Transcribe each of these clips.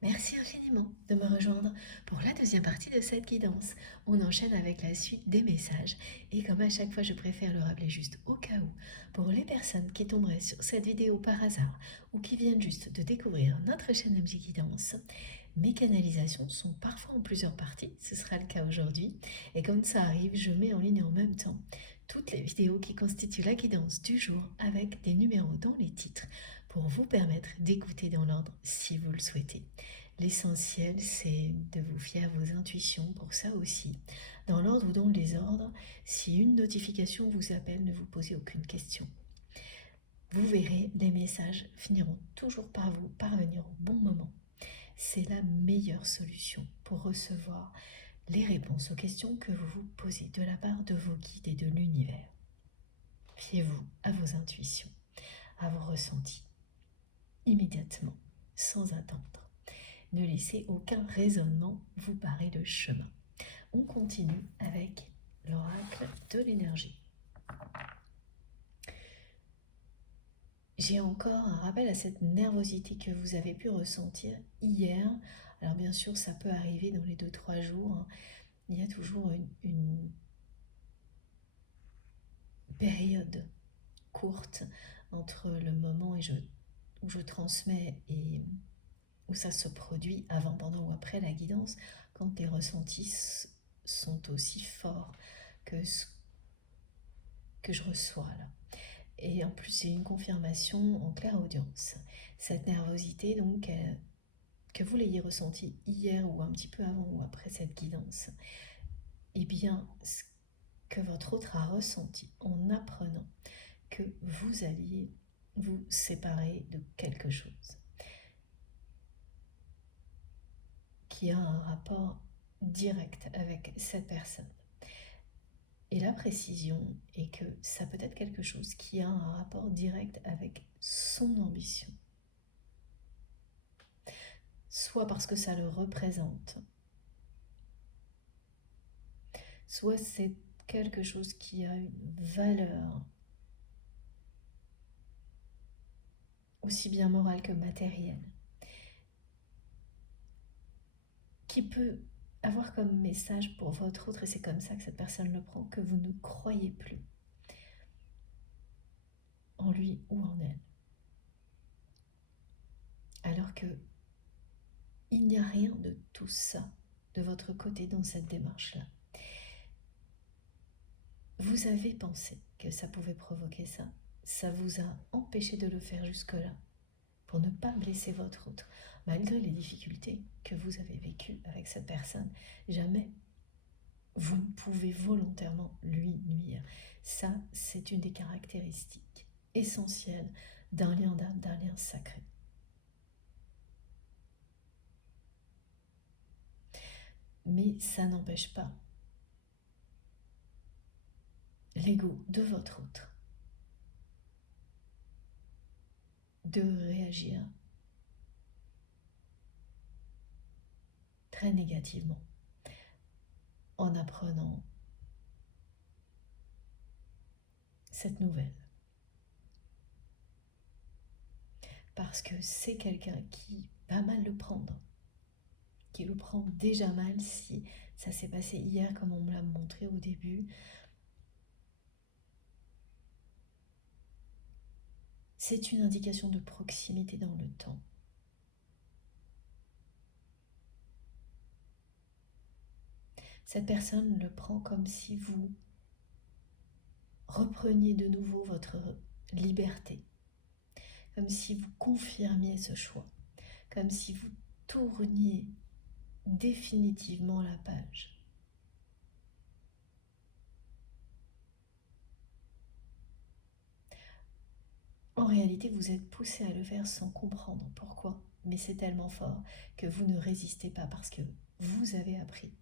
Merci infiniment de me rejoindre pour la deuxième partie de cette guidance. On enchaîne avec la suite des messages et comme à chaque fois je préfère le rappeler juste au cas où, pour les personnes qui tomberaient sur cette vidéo par hasard ou qui viennent juste de découvrir notre chaîne MJ Guidance, mes canalisations sont parfois en plusieurs parties, ce sera le cas aujourd'hui, et comme ça arrive, je mets en ligne en même temps toutes les vidéos qui constituent la guidance du jour avec des numéros dans les titres pour vous permettre d'écouter dans l'ordre si vous le souhaitez. L'essentiel, c'est de vous fier à vos intuitions pour ça aussi. Dans l'ordre ou dans le désordre, si une notification vous appelle, ne vous posez aucune question. Vous verrez, les messages finiront toujours par vous parvenir au bon moment. C'est la meilleure solution pour recevoir les réponses aux questions que vous vous posez de la part de vos guides et de l'univers. Fiez-vous à vos intuitions, à vos ressentis, immédiatement, sans attendre. Ne laissez aucun raisonnement vous barrer le chemin. On continue avec l'oracle de l'énergie. J'ai encore un rappel à cette nervosité que vous avez pu ressentir hier. Alors bien sûr, ça peut arriver dans les 2-3 jours. Il y a toujours une période courte entre le moment où je transmets et où ça se produit, avant, pendant ou après la guidance, quand les ressentis sont aussi forts que ce que je reçois là. Et en plus, c'est une confirmation en claire audience. Cette nervosité, donc, que vous l'ayez ressentie hier ou un petit peu avant ou après cette guidance, eh bien, ce que votre autre a ressenti en apprenant que vous alliez vous séparer de quelque chose qui a un rapport direct avec cette personne. Et la précision est que ça peut être quelque chose qui a un rapport direct avec son ambition. Soit parce que ça le représente, soit c'est quelque chose qui a une valeur aussi bien morale que matérielle, qui peut avoir comme message pour votre autre, et c'est comme ça que cette personne le prend, que vous ne croyez plus en lui ou en elle. Alors que il n'y a rien de tout ça de votre côté dans cette démarche-là. Vous avez pensé que ça pouvait provoquer ça. Ça vous a empêché de le faire jusque-là pour ne pas blesser votre autre. Malgré les difficultés que vous avez vécues avec cette personne, jamais vous ne pouvez volontairement lui nuire. Ça, c'est une des caractéristiques essentielles d'un lien d'âme, d'un lien sacré. Mais ça n'empêche pas l'ego de votre autre de réagir très négativement en apprenant cette nouvelle. Parce que c'est quelqu'un qui va mal le prendre, qui le prend déjà mal si ça s'est passé hier comme on me l'a montré au début. C'est une indication de proximité dans le temps. Cette personne le prend comme si vous repreniez de nouveau votre liberté, comme si vous confirmiez ce choix, comme si vous tourniez définitivement la page. En réalité, vous êtes poussé à le faire sans comprendre pourquoi, mais c'est tellement fort que vous ne résistez pas parce que vous avez appris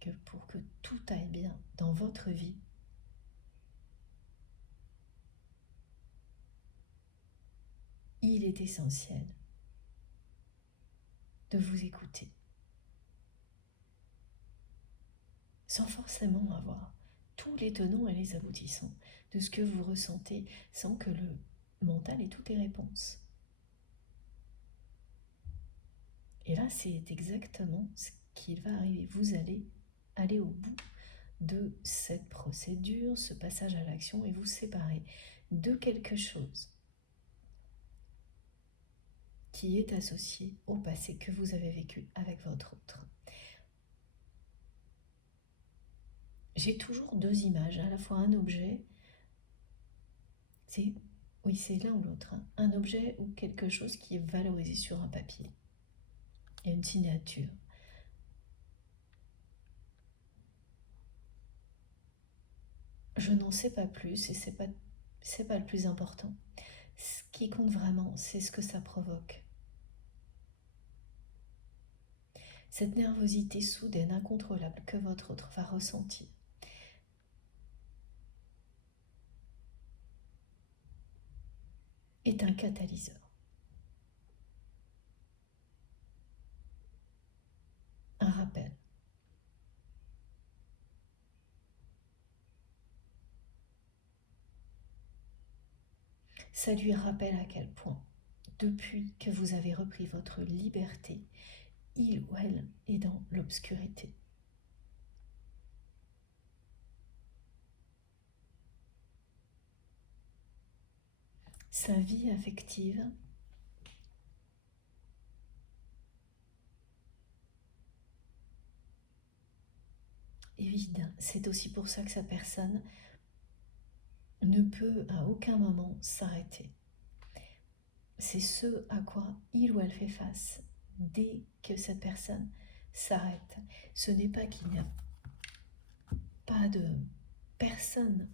que pour que tout aille bien dans votre vie, il est essentiel de vous écouter, sans forcément avoir tous les tenants et les aboutissants de ce que vous ressentez, sans que le mental ait toutes les réponses. Et là, c'est exactement ce qu'il va arriver. Vous allez aller au bout de cette procédure, ce passage à l'action, et vous séparer de quelque chose qui est associé au passé que vous avez vécu avec votre autre. J'ai toujours deux images, à la fois un objet, c'est l'un ou l'autre, hein. Un objet ou quelque chose qui est valorisé sur un papier. Il y a une signature. Je n'en sais pas plus et c'est pas le plus important. Ce qui compte vraiment, c'est ce que ça provoque. Cette nervosité soudaine, incontrôlable que votre autre va ressentir. Est un catalyseur. Un rappel. Ça lui rappelle à quel point, depuis que vous avez repris votre liberté, il ou elle est dans l'obscurité. Sa vie affective est vide. C'est aussi pour ça que sa personne ne peut à aucun moment s'arrêter. C'est ce à quoi il ou elle fait face dès que cette personne s'arrête. Ce n'est pas qu'il n'y a pas de personne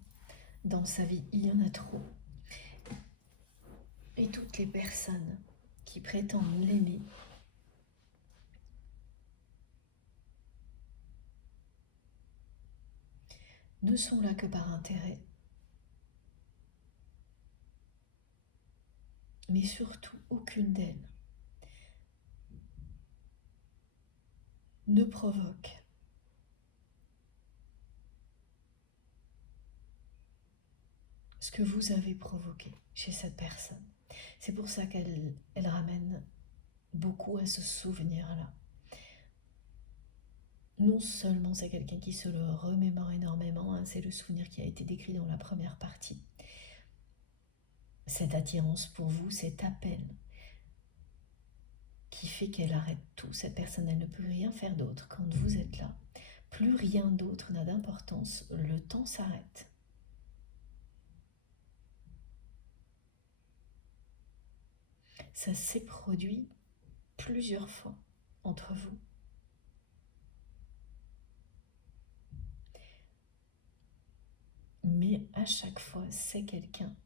dans sa vie, il y en a trop. Et toutes les personnes qui prétendent l'aimer ne sont là que par intérêt. Mais surtout, aucune d'elles ne provoque ce que vous avez provoqué chez cette personne. C'est pour ça qu'elle ramène beaucoup à ce souvenir-là. Non seulement c'est quelqu'un qui se le remémore énormément, hein, c'est le souvenir qui a été décrit dans la première partie. Cette attirance pour vous, cet appel qui fait qu'elle arrête tout. Cette personne, elle ne peut rien faire d'autre quand vous êtes là. Plus rien d'autre n'a d'importance, le temps s'arrête. Ça s'est produit plusieurs fois entre vous. Mais à chaque fois, c'est quelqu'un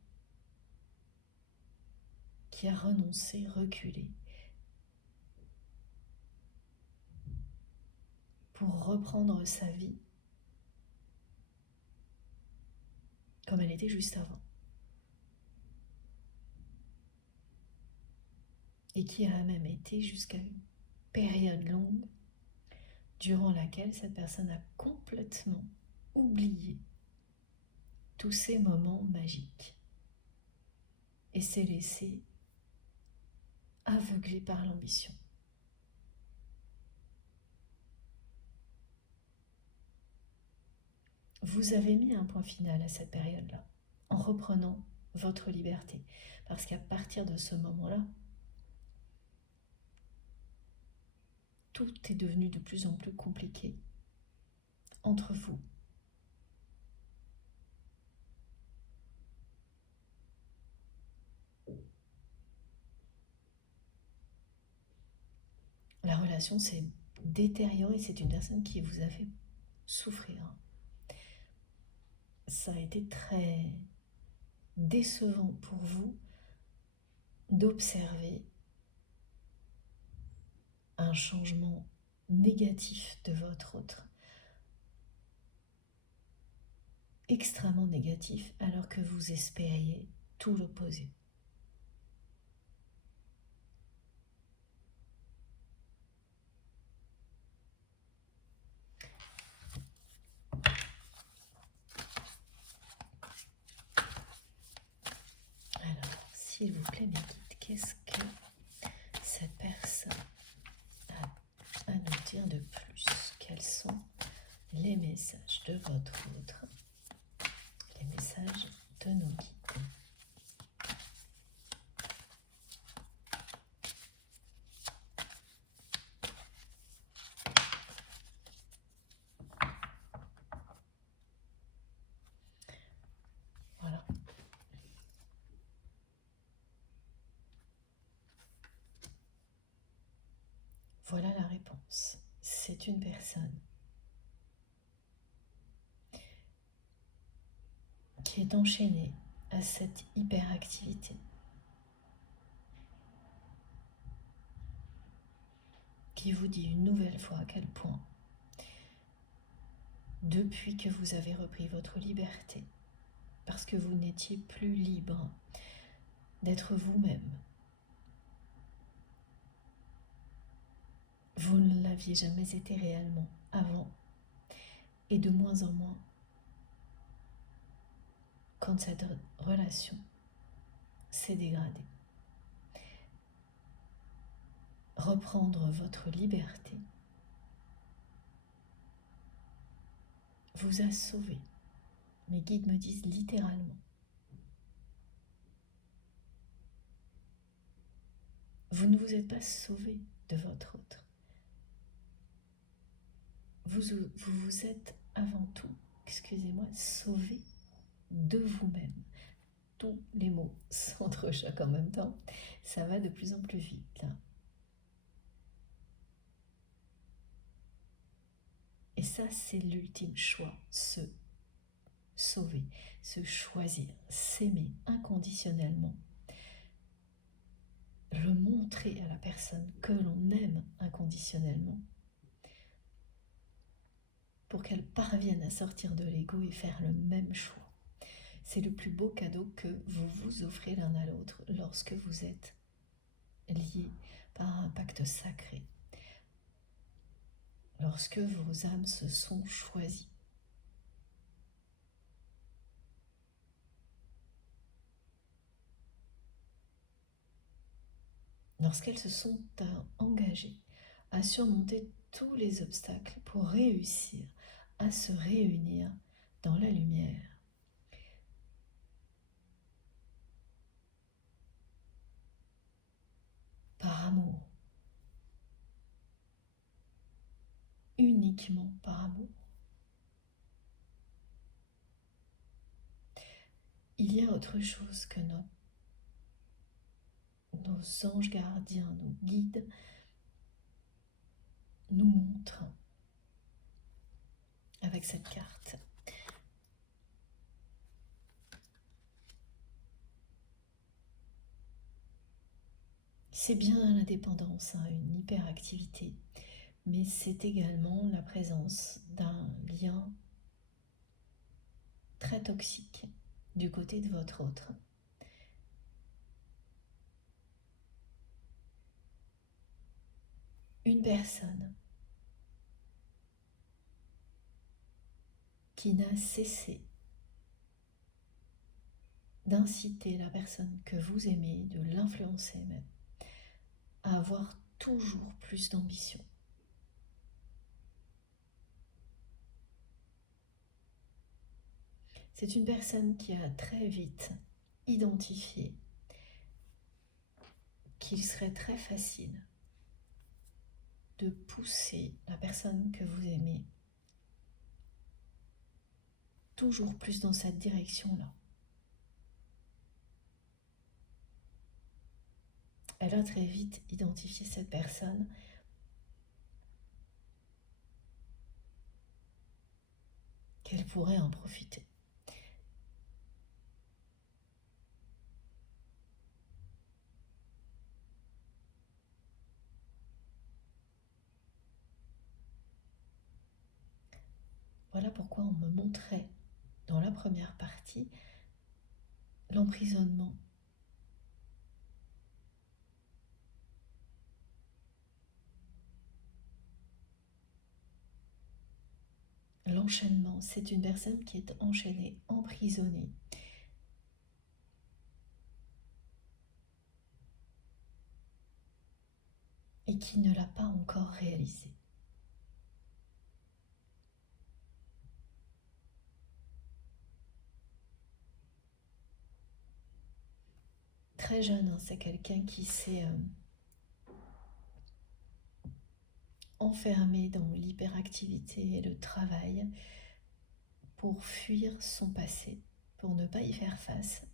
qui a renoncé, reculé, pour reprendre sa vie comme elle était juste avant. Et qui a même été jusqu'à une période longue durant laquelle cette personne a complètement oublié tous ces moments magiques et s'est laissée aveugler par l'ambition. Vous avez mis un point final à cette période-là, en reprenant votre liberté. Parce qu'à partir de ce moment-là, tout est devenu de plus en plus compliqué entre vous. La relation s'est détériorée, c'est une personne qui vous a fait souffrir. Ça a été très décevant pour vous d'observer un changement négatif de votre autre, extrêmement négatif, alors que vous espériez tout l'opposé. Alors, s'il vous plaît, mes guides, qu'est-ce que cette personne de votre autre, les messages de nos guides. Voilà. Voilà la réponse. C'est une personne qui est enchaînée à cette hyperactivité, qui vous dit une nouvelle fois à quel point, depuis que vous avez repris votre liberté, parce que vous n'étiez plus libre d'être vous-même, vous ne l'aviez jamais été réellement avant, et de moins en moins quand cette relation s'est dégradée. Reprendre votre liberté vous a sauvé. Mes guides me disent littéralement. Vous ne vous êtes pas sauvé de votre autre. Vous vous êtes avant tout, excusez-moi, sauvé de vous-même. Tous les mots s'entrechoquent en même temps. Ça va de plus en plus vite, là. Et ça, c'est l'ultime choix, se sauver, se choisir, s'aimer inconditionnellement, le montrer à la personne que l'on aime inconditionnellement, pour qu'elle parvienne à sortir de l'ego et faire le même choix. C'est le plus beau cadeau que vous vous offrez l'un à l'autre lorsque vous êtes liés par un pacte sacré, lorsque vos âmes se sont choisies. Lorsqu'elles se sont engagées à surmonter tous les obstacles pour réussir à se réunir dans la lumière. Par amour. Uniquement par amour. Il y a autre chose que nos anges gardiens, nos guides nous montrent avec cette carte. C'est bien l'indépendance, une hyperactivité, mais c'est également la présence d'un lien très toxique du côté de votre autre. Une personne qui n'a cessé d'inciter la personne que vous aimez, de l'influencer même, à avoir toujours plus d'ambition. C'est une personne qui a très vite identifié qu'il serait très facile de pousser la personne que vous aimez toujours plus dans cette direction-là. Elle a très vite identifié cette personne qu'elle pourrait en profiter. Voilà pourquoi on me montrait dans la première partie l'emprisonnement. L'enchaînement, c'est une personne qui est enchaînée, emprisonnée. Et qui ne l'a pas encore réalisé. très jeune, hein, c'est quelqu'un qui s'est enfermé dans l'hyperactivité et le travail pour fuir son passé, pour ne pas y faire face.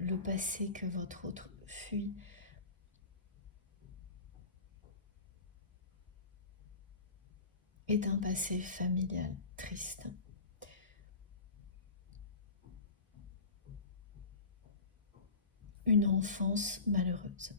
Le passé que votre autre fuit est un passé familial triste. Une enfance malheureuse.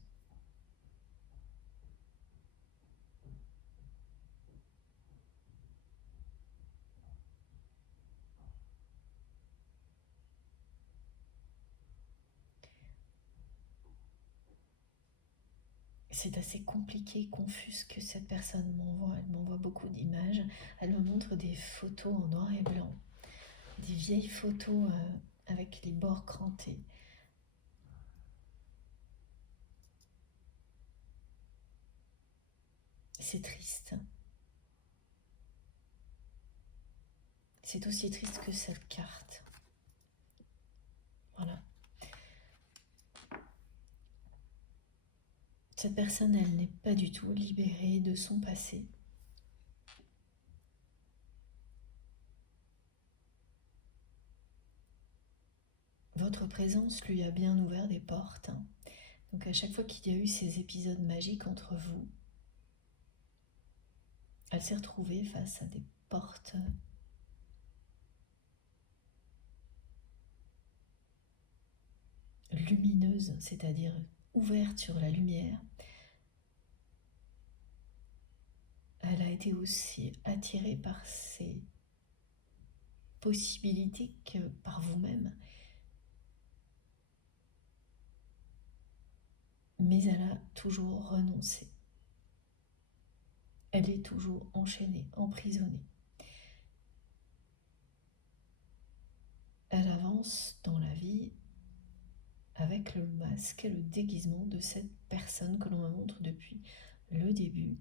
C'est assez compliqué, confus ce que cette personne m'envoie. Elle m'envoie beaucoup d'images. Elle me montre des photos en noir et blanc, des vieilles photos avec les bords crantés. C'est triste. C'est aussi triste que cette carte. Voilà. Cette personne, elle n'est pas du tout libérée de son passé. Votre présence lui a bien ouvert des portes. Donc à chaque fois qu'il y a eu ces épisodes magiques entre vous, elle s'est retrouvée face à des portes lumineuses, c'est-à-dire ouvertes sur la lumière. Elle a été aussi attirée par ces possibilités que par vous-même. Mais elle a toujours renoncé. Elle est toujours enchaînée, emprisonnée. Elle avance dans la vie avec le masque et le déguisement de cette personne que l'on me montre depuis le début.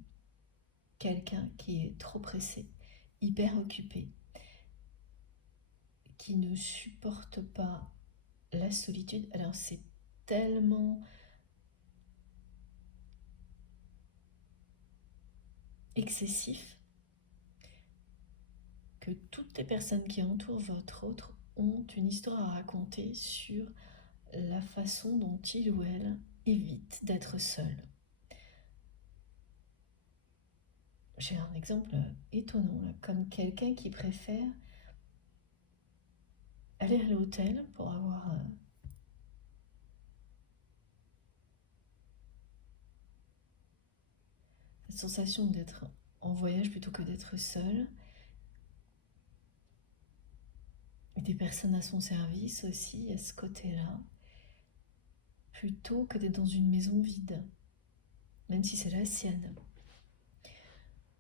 Quelqu'un qui est trop pressé, hyper occupé, qui ne supporte pas la solitude. Alors c'est tellement excessif que toutes les personnes qui entourent votre autre ont une histoire à raconter sur la façon dont il ou elle évite d'être seul. J'ai un exemple étonnant, là, comme quelqu'un qui préfère aller à l'hôtel pour avoir cette sensation d'être en voyage plutôt que d'être seul. Et des personnes à son service aussi, à ce côté-là, plutôt que d'être dans une maison vide, même si c'est la sienne.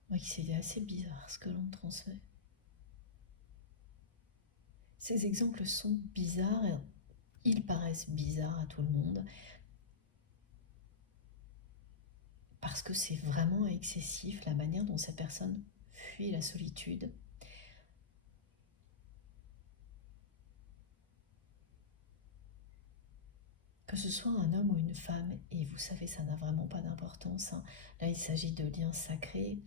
Oui, c'est assez bizarre ce que l'on transmet. Ces exemples sont bizarres, ils paraissent bizarres à tout le monde, parce que c'est vraiment excessif la manière dont cette personne fuit la solitude. Que ce soit un homme ou une femme, et vous savez, ça n'a vraiment pas d'importance, hein. Là, il s'agit de liens sacrés.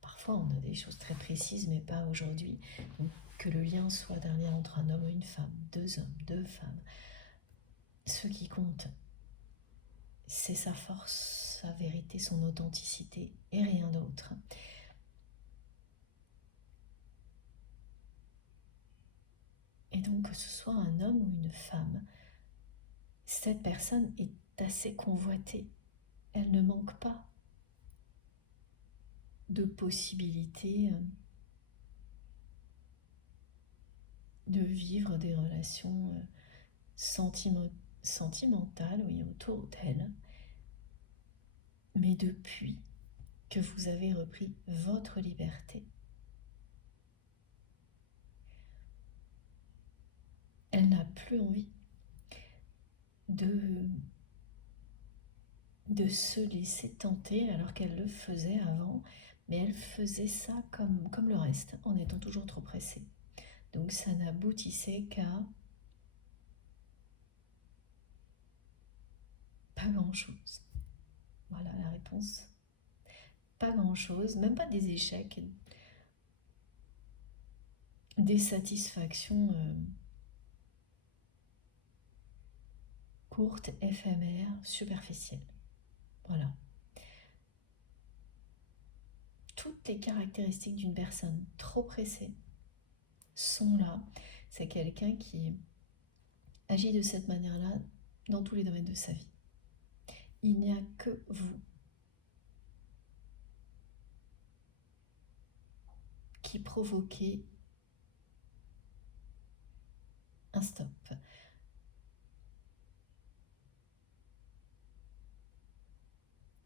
Parfois, on a des choses très précises, mais pas aujourd'hui. Donc, que le lien soit d'un lien entre un homme ou une femme, deux hommes, deux femmes, ce qui compte, c'est sa force, sa vérité, son authenticité, et rien d'autre. Et donc, que ce soit un homme ou une femme, cette personne est assez convoitée. Elle ne manque pas de possibilités de vivre des relations sentimentales, oui, autour d'elle. Mais depuis que vous avez repris votre liberté, elle n'a plus envie de se laisser tenter alors qu'elle le faisait avant, mais elle faisait ça comme le reste, en étant toujours trop pressée. Donc ça n'aboutissait qu'à Pas grand-chose. Voilà la réponse. Pas grand-chose, même pas des échecs, des satisfactions courtes, éphémères, superficielles. Voilà. Toutes les caractéristiques d'une personne trop pressée sont là. C'est quelqu'un qui agit de cette manière-là dans tous les domaines de sa vie. Il n'y a que vous qui provoquez un stop.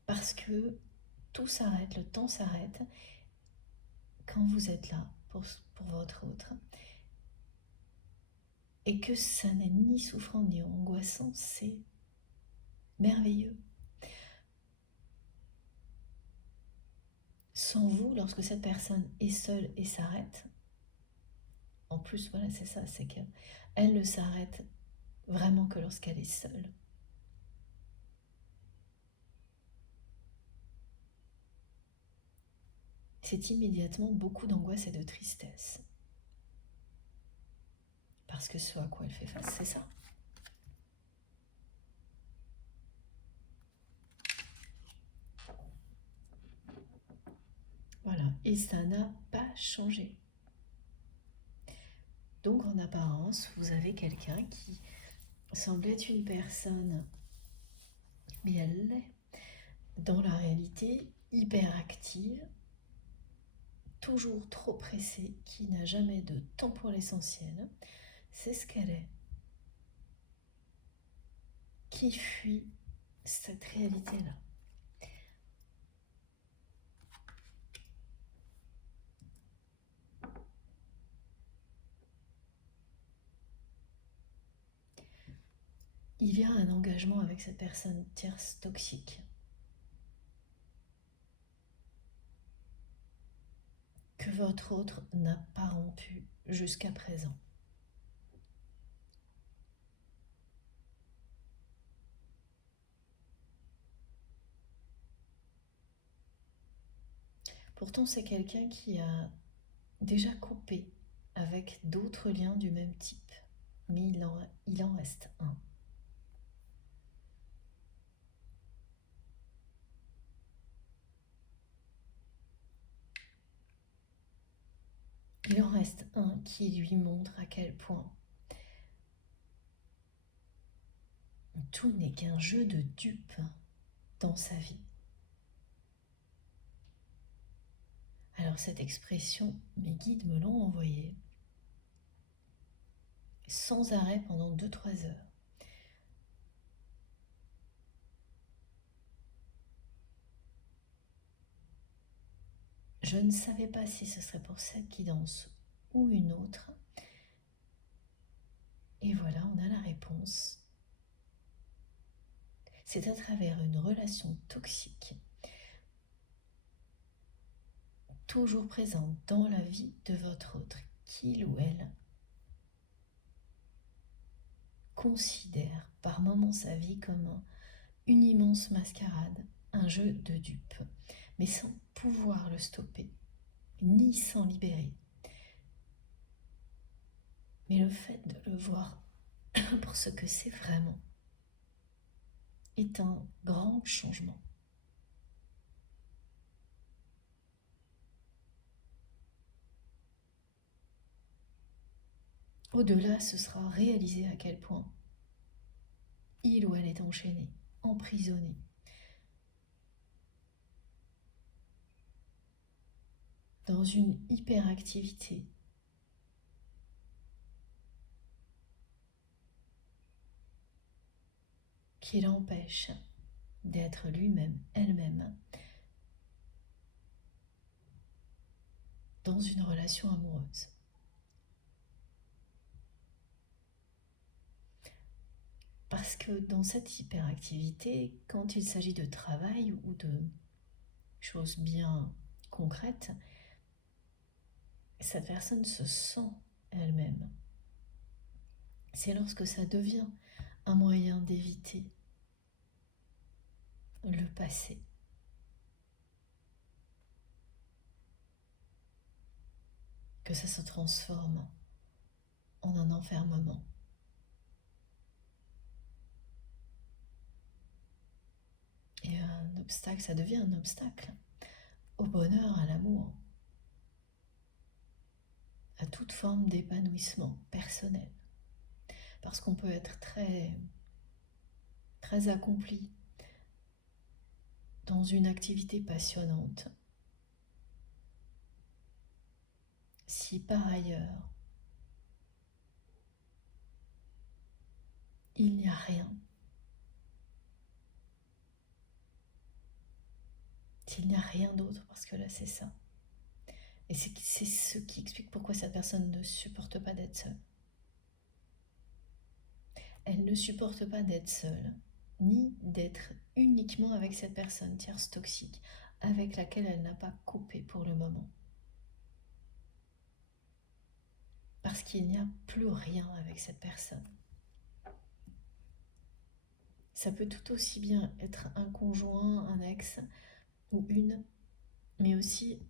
Parce que tout s'arrête, le temps s'arrête quand vous êtes là pour votre autre. Et que ça n'est ni souffrant ni angoissant, c'est merveilleux. Sans vous, lorsque cette personne est seule et s'arrête, en plus, voilà, c'est ça, c'est qu'elle ne s'arrête vraiment que lorsqu'elle est seule. C'est immédiatement beaucoup d'angoisse et de tristesse. Parce que ce à quoi elle fait face, c'est ça. Voilà, et ça n'a pas changé. Donc en apparence, vous avez quelqu'un qui semble être une personne, mais elle l'est, dans la réalité, hyperactive, toujours trop pressée, qui n'a jamais de temps pour l'essentiel. C'est ce qu'elle est. Qui fuit cette réalité-là. Il y a un engagement avec cette personne tierce toxique que votre autre n'a pas rompu jusqu'à présent. Pourtant, c'est quelqu'un qui a déjà coupé avec d'autres liens du même type, mais il en reste un. Il en reste un qui lui montre à quel point tout n'est qu'un jeu de dupes dans sa vie. Alors cette expression, mes guides me l'ont envoyée sans arrêt pendant 2-3 heures. Je ne savais pas si ce serait pour cette guidance ou une autre. Et voilà, on a la réponse. C'est à travers une relation toxique, toujours présente dans la vie de votre autre, qu'il ou elle considère par moments sa vie comme une immense mascarade, un jeu de dupes, mais sans pouvoir le stopper, ni s'en libérer. Mais le fait de le voir pour ce que c'est vraiment est un grand changement. Au-delà, ce sera réaliser à quel point il ou elle est enchaîné, emprisonné. Dans une hyperactivité qui l'empêche d'être lui-même, elle-même, dans une relation amoureuse. Parce que dans cette hyperactivité, quand il s'agit de travail ou de choses bien concrètes, cette personne se sent elle-même. C'est lorsque ça devient un moyen d'éviter le passé. Que ça se transforme en un enfermement. Et un obstacle, ça devient un obstacle au bonheur, à l'amour, à toute forme d'épanouissement personnel. Parce qu'on peut être très, très accompli dans une activité passionnante si par ailleurs il n'y a rien, s'il n'y a rien d'autre, parce que là c'est ça. Et c'est ce qui explique pourquoi cette personne ne supporte pas d'être seule. Elle ne supporte pas d'être seule, ni d'être uniquement avec cette personne tierce toxique avec laquelle elle n'a pas coupé pour le moment. Parce qu'il n'y a plus rien avec cette personne. Ça peut tout aussi bien être un conjoint, un ex ou mais aussi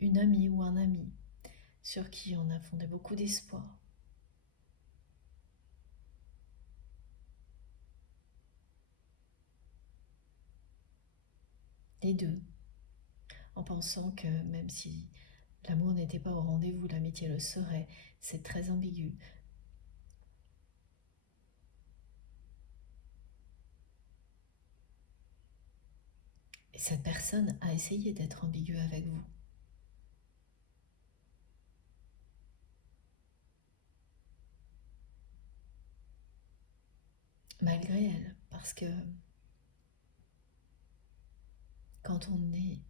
une amie ou un ami sur qui on a fondé beaucoup d'espoir. Les deux, en pensant que même si l'amour n'était pas au rendez-vous, l'amitié le serait, c'est très ambigu. Et cette personne a essayé d'être ambiguë avec vous. Malgré elle, parce que quand on est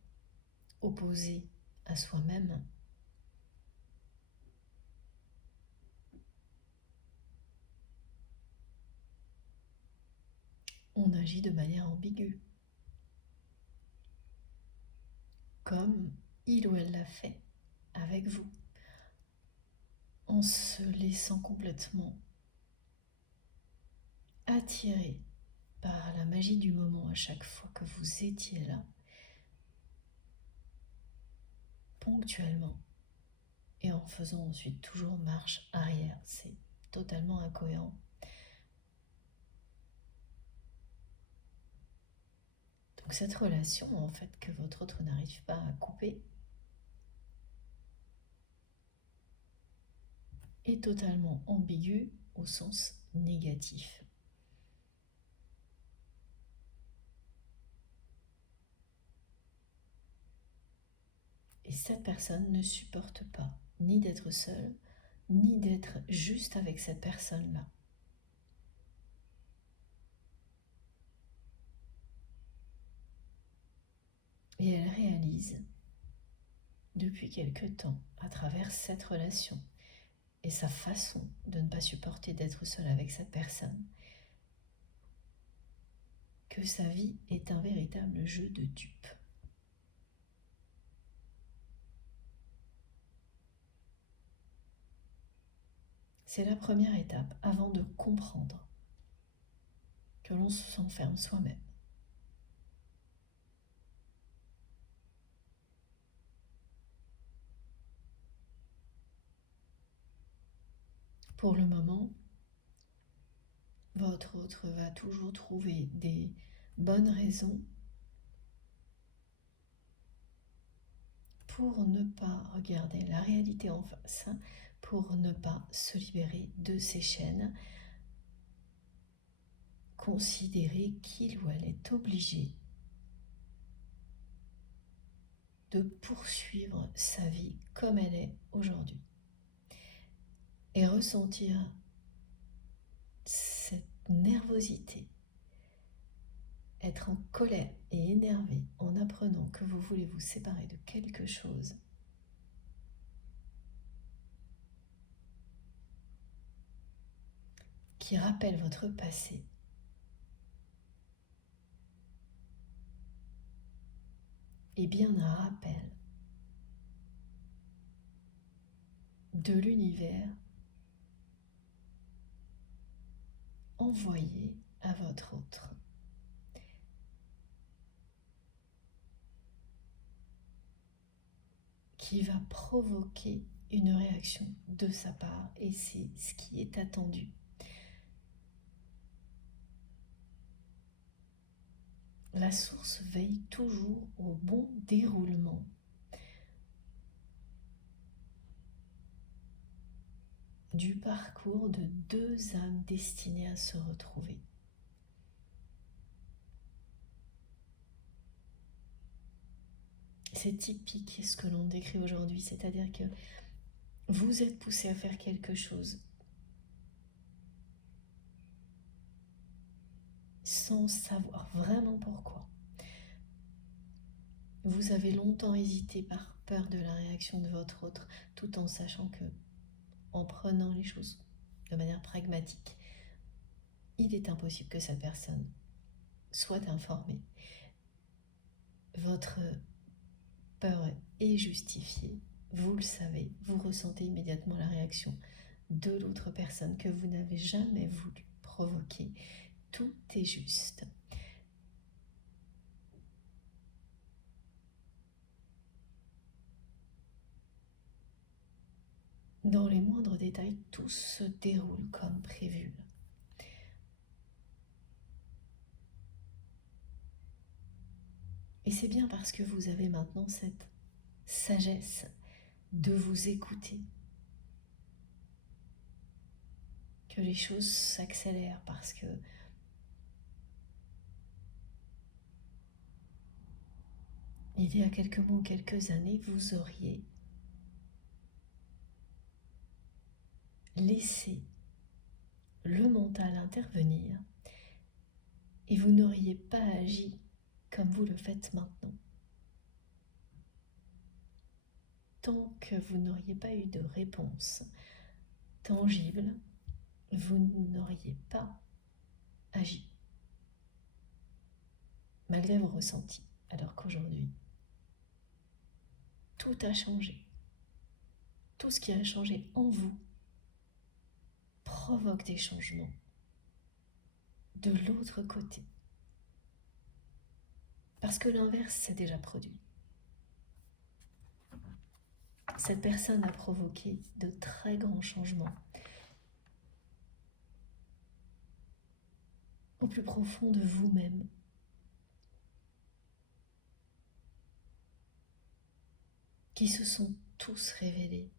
opposé à soi-même, on agit de manière ambiguë, comme il ou elle l'a fait avec vous, en se laissant complètement attirer par la magie du moment à chaque fois que vous étiez là, ponctuellement, et en faisant ensuite toujours marche arrière. C'est totalement incohérent. Donc cette relation, en fait, que votre autre n'arrive pas à couper, est totalement ambiguë au sens négatif. Et cette personne ne supporte pas ni d'être seule, ni d'être juste avec cette personne-là. Et elle réalise, depuis quelque temps, à travers cette relation et sa façon de ne pas supporter d'être seule avec cette personne, que sa vie est un véritable jeu de dupes. C'est la première étape avant de comprendre que l'on s'enferme soi-même. Pour le moment, votre autre va toujours trouver des bonnes raisons pour ne pas regarder la réalité en face, pour ne pas se libérer de ces chaînes, considérer qu'il ou elle est obligé de poursuivre sa vie comme elle est aujourd'hui et ressentir cette nervosité, être en colère et énervé en apprenant que vous voulez vous séparer de quelque chose qui rappelle votre passé. Et bien un rappel de l'univers envoyé à votre autre qui va provoquer une réaction de sa part, et c'est ce qui est attendu. La source veille toujours au bon déroulement du parcours de deux âmes destinées à se retrouver. C'est typique ce que l'on décrit aujourd'hui, c'est-à-dire que vous êtes poussé à faire quelque chose sans savoir vraiment pourquoi. Vous avez longtemps hésité par peur de la réaction de votre autre, tout en sachant que, en prenant les choses de manière pragmatique, il est impossible que cette personne soit informée. Votre peur est justifiée, vous le savez, vous ressentez immédiatement la réaction de l'autre personne que vous n'avez jamais voulu provoquer. Tout est juste. Dans les moindres détails, tout se déroule comme prévu. Et c'est bien parce que vous avez maintenant cette sagesse de vous écouter que les choses s'accélèrent, parce que il y a quelques mois ou quelques années, vous auriez laissé le mental intervenir et vous n'auriez pas agi comme vous le faites maintenant. Tant que vous n'auriez pas eu de réponse tangible, vous n'auriez pas agi, malgré vos ressentis, alors qu'aujourd'hui, tout a changé. Tout ce qui a changé en vous provoque des changements de l'autre côté. Parce que l'inverse s'est déjà produit. Cette personne a provoqué de très grands changements au plus profond de vous-même. Qui se sont tous révélés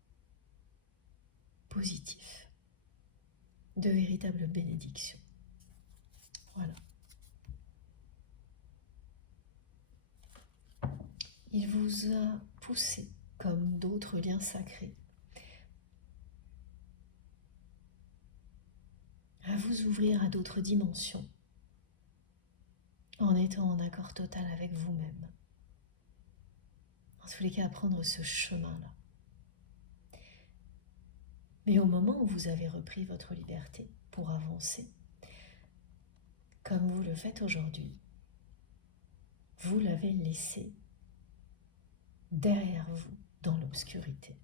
positifs, de véritables bénédictions. Voilà. Il vous a poussé, comme d'autres liens sacrés, à vous ouvrir à d'autres dimensions, en étant en accord total avec vous-même. En tous les cas, à prendre ce chemin-là. Mais au moment où vous avez repris votre liberté pour avancer, comme vous le faites aujourd'hui, vous l'avez laissé derrière vous, dans l'obscurité.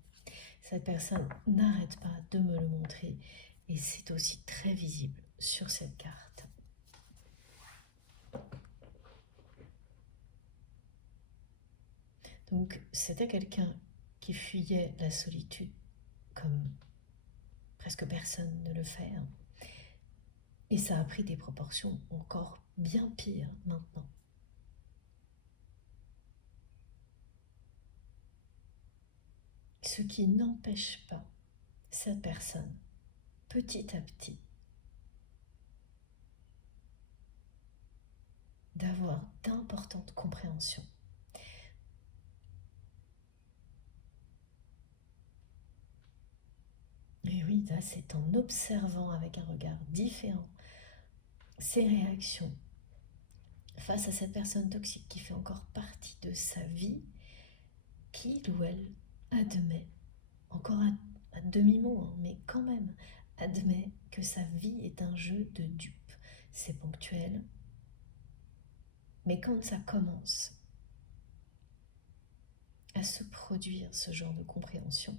Cette personne n'arrête pas de me le montrer et c'est aussi très visible sur cette carte. Donc c'était quelqu'un qui fuyait la solitude comme presque personne ne le fait. Et ça a pris des proportions encore bien pires maintenant. Ce qui n'empêche pas cette personne, petit à petit, d'avoir d'importantes compréhensions. Et oui, là, c'est en observant avec un regard différent ses réactions face à cette personne toxique qui fait encore partie de sa vie, qu'il ou elle admet, encore à demi-mot, mais quand même, admet que sa vie est un jeu de dupes. C'est ponctuel, mais quand ça commence à se produire ce genre de compréhension,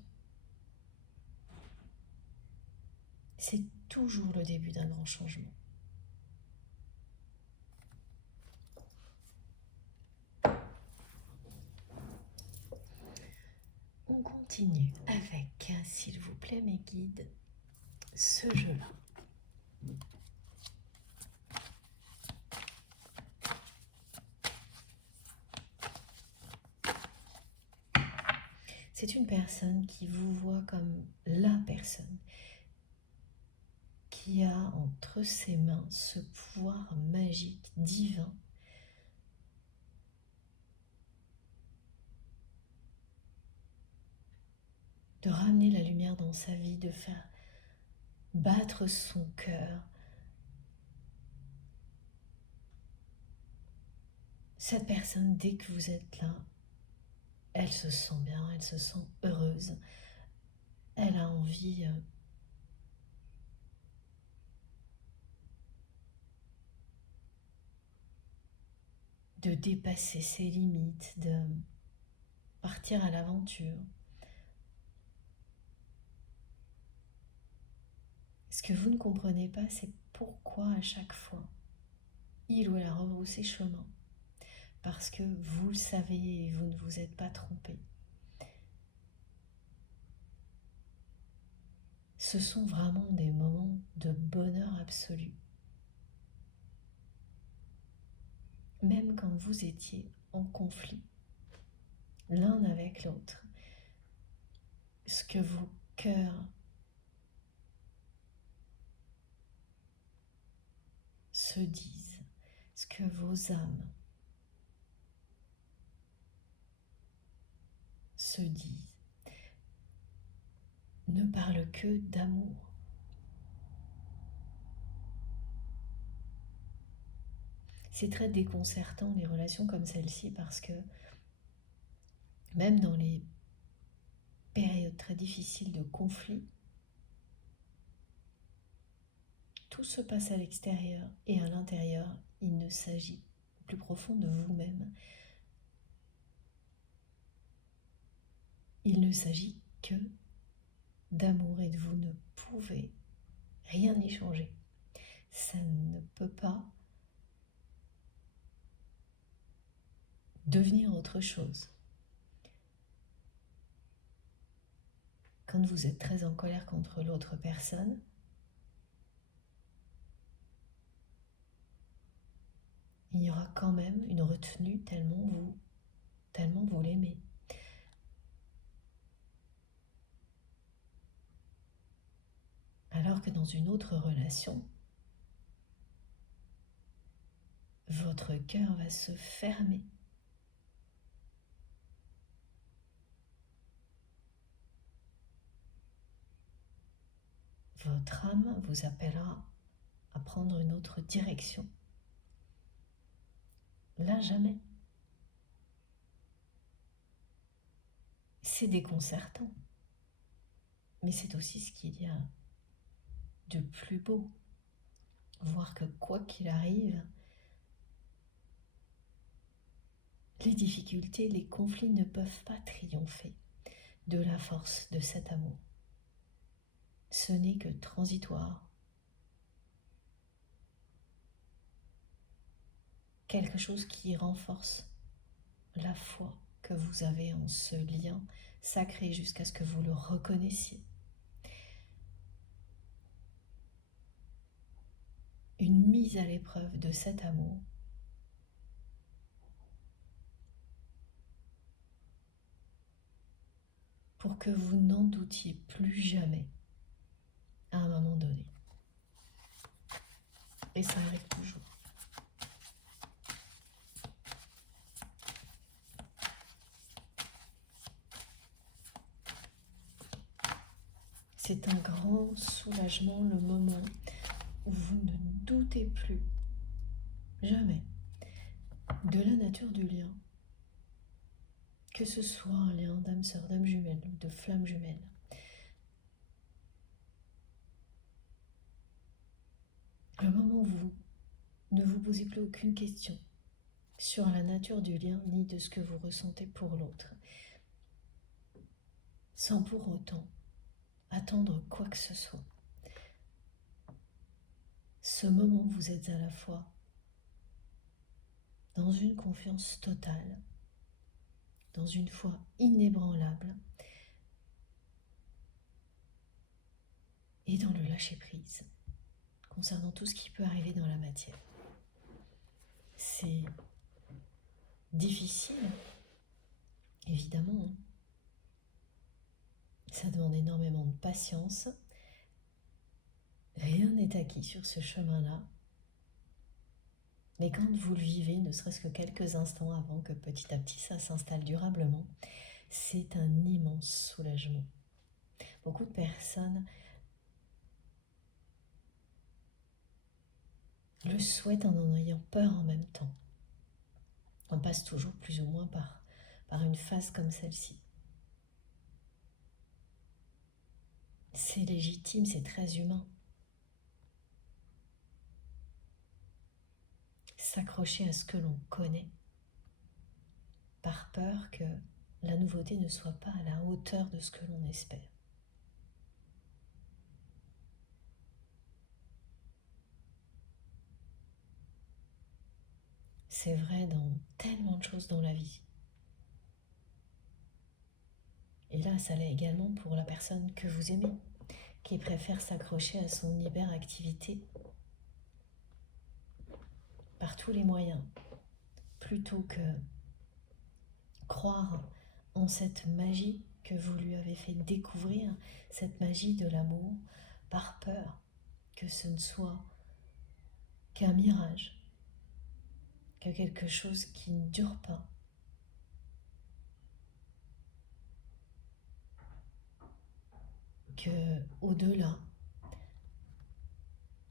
c'est toujours le début d'un grand changement. continue avec, s'il vous plaît mes guides, ce jeu-là. C'est une personne qui vous voit comme la personne qui a entre ses mains ce pouvoir magique, divin, de ramener la lumière dans sa vie, de faire battre son cœur. Cette personne, dès que vous êtes là, elle se sent bien, elle se sent heureuse, elle a envie de dépasser ses limites, de partir à l'aventure. Ce que vous ne comprenez pas, c'est pourquoi à chaque fois, il ou elle a rebroussé chemin. Parce que vous le savez et vous ne vous êtes pas trompé. Ce sont vraiment des moments de bonheur absolu. Même quand vous étiez en conflit, l'un avec l'autre, ce que vos cœurs se disent, ce que vos âmes se disent, ne parle que d'amour. C'est très déconcertant les relations comme celle-ci parce que même dans les périodes très difficiles de conflit, tout se passe à l'extérieur et à l'intérieur, il ne s'agit au plus profond de vous-même. Il ne s'agit que d'amour et vous ne pouvez rien y changer. Ça ne peut pas devenir autre chose. Quand vous êtes très en colère contre l'autre personne, il y aura quand même une retenue tellement vous l'aimez. Alors que dans une autre relation, votre cœur va se fermer. Votre âme vous appellera à prendre une autre direction. Là, jamais. C'est déconcertant. Mais c'est aussi ce qu'il y a de plus beau. Voir que quoi qu'il arrive, les difficultés, les conflits ne peuvent pas triompher de la force de cet amour. Ce n'est que transitoire. Quelque chose qui renforce la foi que vous avez en ce lien sacré jusqu'à ce que vous le reconnaissiez. Une mise à l'épreuve de cet amour pour que vous n'en doutiez plus jamais à un moment donné. Et ça arrive toujours. C'est un grand soulagement, le moment où vous ne doutez plus jamais de la nature du lien, que ce soit un lien d'âme sœur, d'âme jumelle ou de flamme jumelle. Le moment où vous ne vous posez plus aucune question sur la nature du lien ni de ce que vous ressentez pour l'autre, sans pour autant attendre quoi que ce soit. Ce moment où vous êtes à la fois dans une confiance totale, dans une foi inébranlable, et dans le lâcher-prise concernant tout ce qui peut arriver dans la matière. C'est difficile, évidemment. Ça demande énormément de patience. Rien n'est acquis sur ce chemin-là. Mais quand vous le vivez, ne serait-ce que quelques instants avant que petit à petit ça s'installe durablement, c'est un immense soulagement. Beaucoup de personnes le souhaitent en ayant peur en même temps. On passe toujours plus ou moins par une phase comme celle-ci. C'est légitime, c'est très humain. S'accrocher à ce que l'on connaît, par peur que la nouveauté ne soit pas à la hauteur de ce que l'on espère. C'est vrai dans tellement de choses dans la vie. Et là, ça l'est également pour la personne que vous aimez, qui préfère s'accrocher à son hyperactivité par tous les moyens, plutôt que croire en cette magie que vous lui avez fait découvrir, cette magie de l'amour, par peur que ce ne soit qu'un mirage, que quelque chose qui ne dure pas. Que au-delà,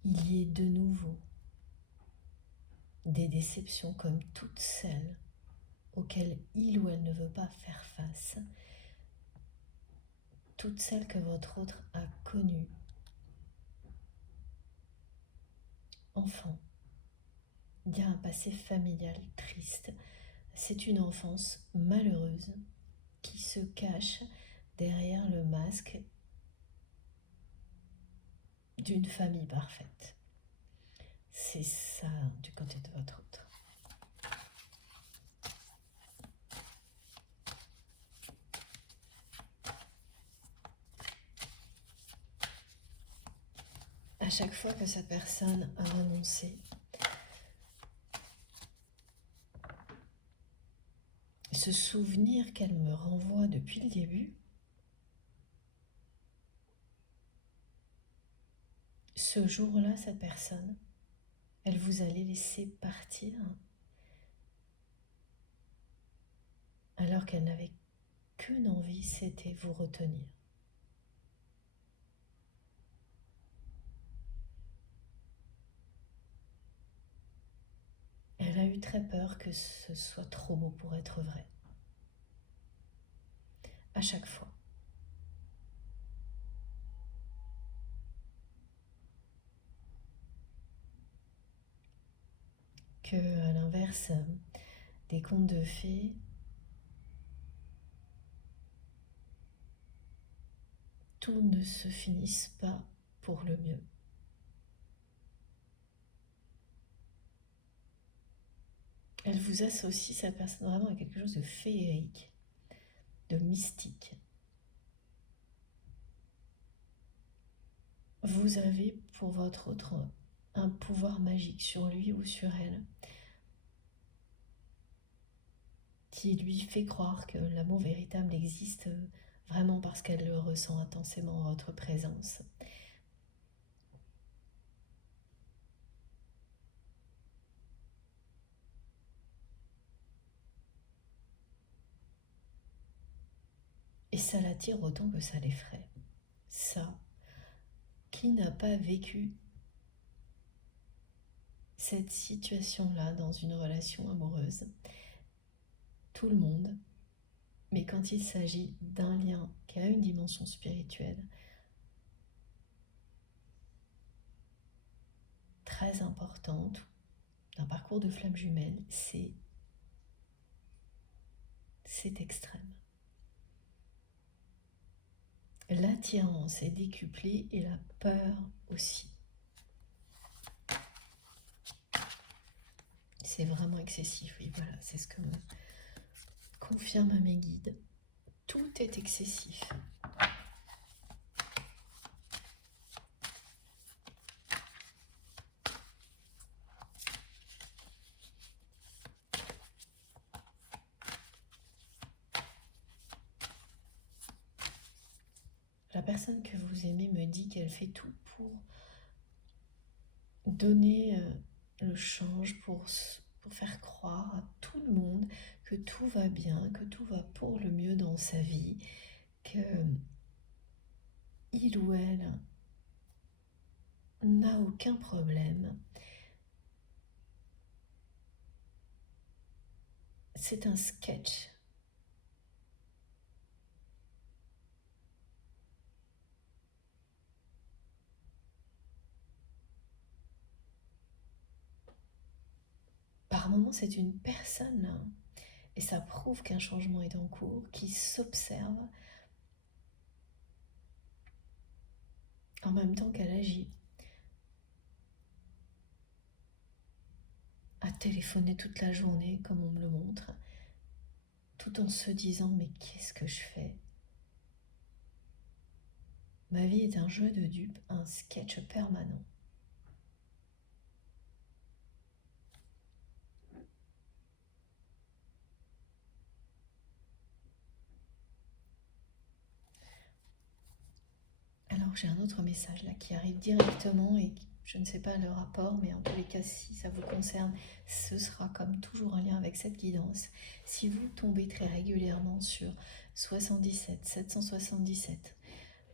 il y ait de nouveau des déceptions comme toutes celles auxquelles il ou elle ne veut pas faire face, toutes celles que votre autre a connues. Enfant, il y a un passé familial triste, c'est une enfance malheureuse qui se cache derrière le masque d'une famille parfaite. C'est ça du côté de votre autre. À chaque fois que cette personne a renoncé, ce souvenir qu'elle me renvoie depuis le début, ce jour-là, cette personne, elle vous a laissé partir alors qu'elle n'avait qu'une envie, c'était vous retenir. Elle a eu très peur que ce soit trop beau pour être vrai. À chaque fois. Que, à l'inverse des contes de fées, tout ne se finisse pas pour le mieux. Elle vous associe, cette personne, vraiment à quelque chose de féerique, de mystique. Vous avez pour votre autre un pouvoir magique sur lui ou sur elle qui lui fait croire que l'amour véritable existe vraiment parce qu'elle le ressent intensément en votre présence. Et ça l'attire autant que ça l'effraie. Ça, qui n'a pas vécu cette situation-là dans une relation amoureuse? Tout le monde. Mais quand il s'agit d'un lien qui a une dimension spirituelle très importante, d'un parcours de flamme jumelle, c'est extrême. L'attirance est décuplée et la peur aussi. C'est vraiment excessif, oui, voilà, c'est ce que me confirment mes guides. Tout est excessif. La personne que vous aimez me dit qu'elle fait tout pour donner le change, pour faire croire à tout le monde que tout va bien, que tout va pour le mieux dans sa vie, que il ou elle n'a aucun problème. C'est un sketch. Par moments, c'est une personne, et ça prouve qu'un changement est en cours, qui s'observe en même temps qu'elle agit. À téléphoner toute la journée, comme on me le montre, tout en se disant « mais qu'est-ce que je fais ?» Ma vie est un jeu de dupes, un sketch permanent. Alors j'ai un autre message là qui arrive directement et je ne sais pas le rapport, mais en tous les cas, si ça vous concerne, ce sera comme toujours en lien avec cette guidance. Si vous tombez très régulièrement sur 77, 777,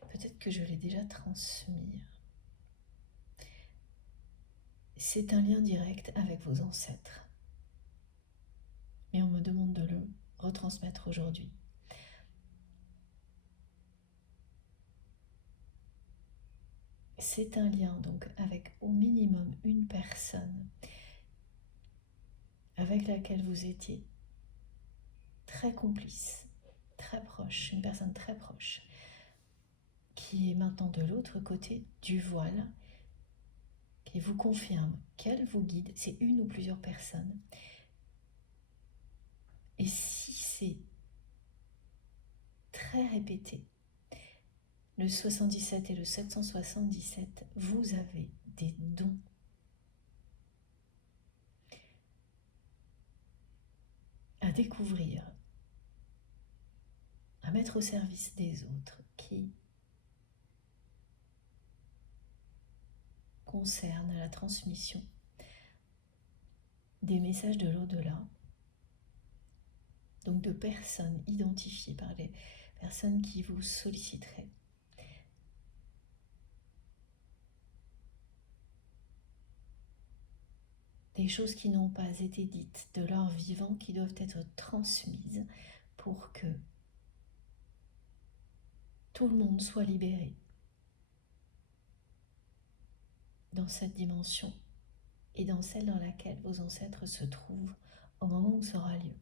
peut-être que je l'ai déjà transmis. C'est un lien direct avec vos ancêtres. Mais on me demande de le retransmettre aujourd'hui. C'est un lien donc avec au minimum une personne avec laquelle vous étiez très complice, très proche, une personne très proche, qui est maintenant de l'autre côté du voile, qui vous confirme qu'elle vous guide. C'est une ou plusieurs personnes. Et si c'est très répété, le 77 et le 777, vous avez des dons à découvrir, à mettre au service des autres, qui concernent la transmission des messages de l'au-delà, donc de personnes identifiées par les personnes qui vous solliciteraient. Des choses qui n'ont pas été dites de leur vivant, qui doivent être transmises pour que tout le monde soit libéré dans cette dimension et dans celle dans laquelle vos ancêtres se trouvent au moment où ça aura lieu.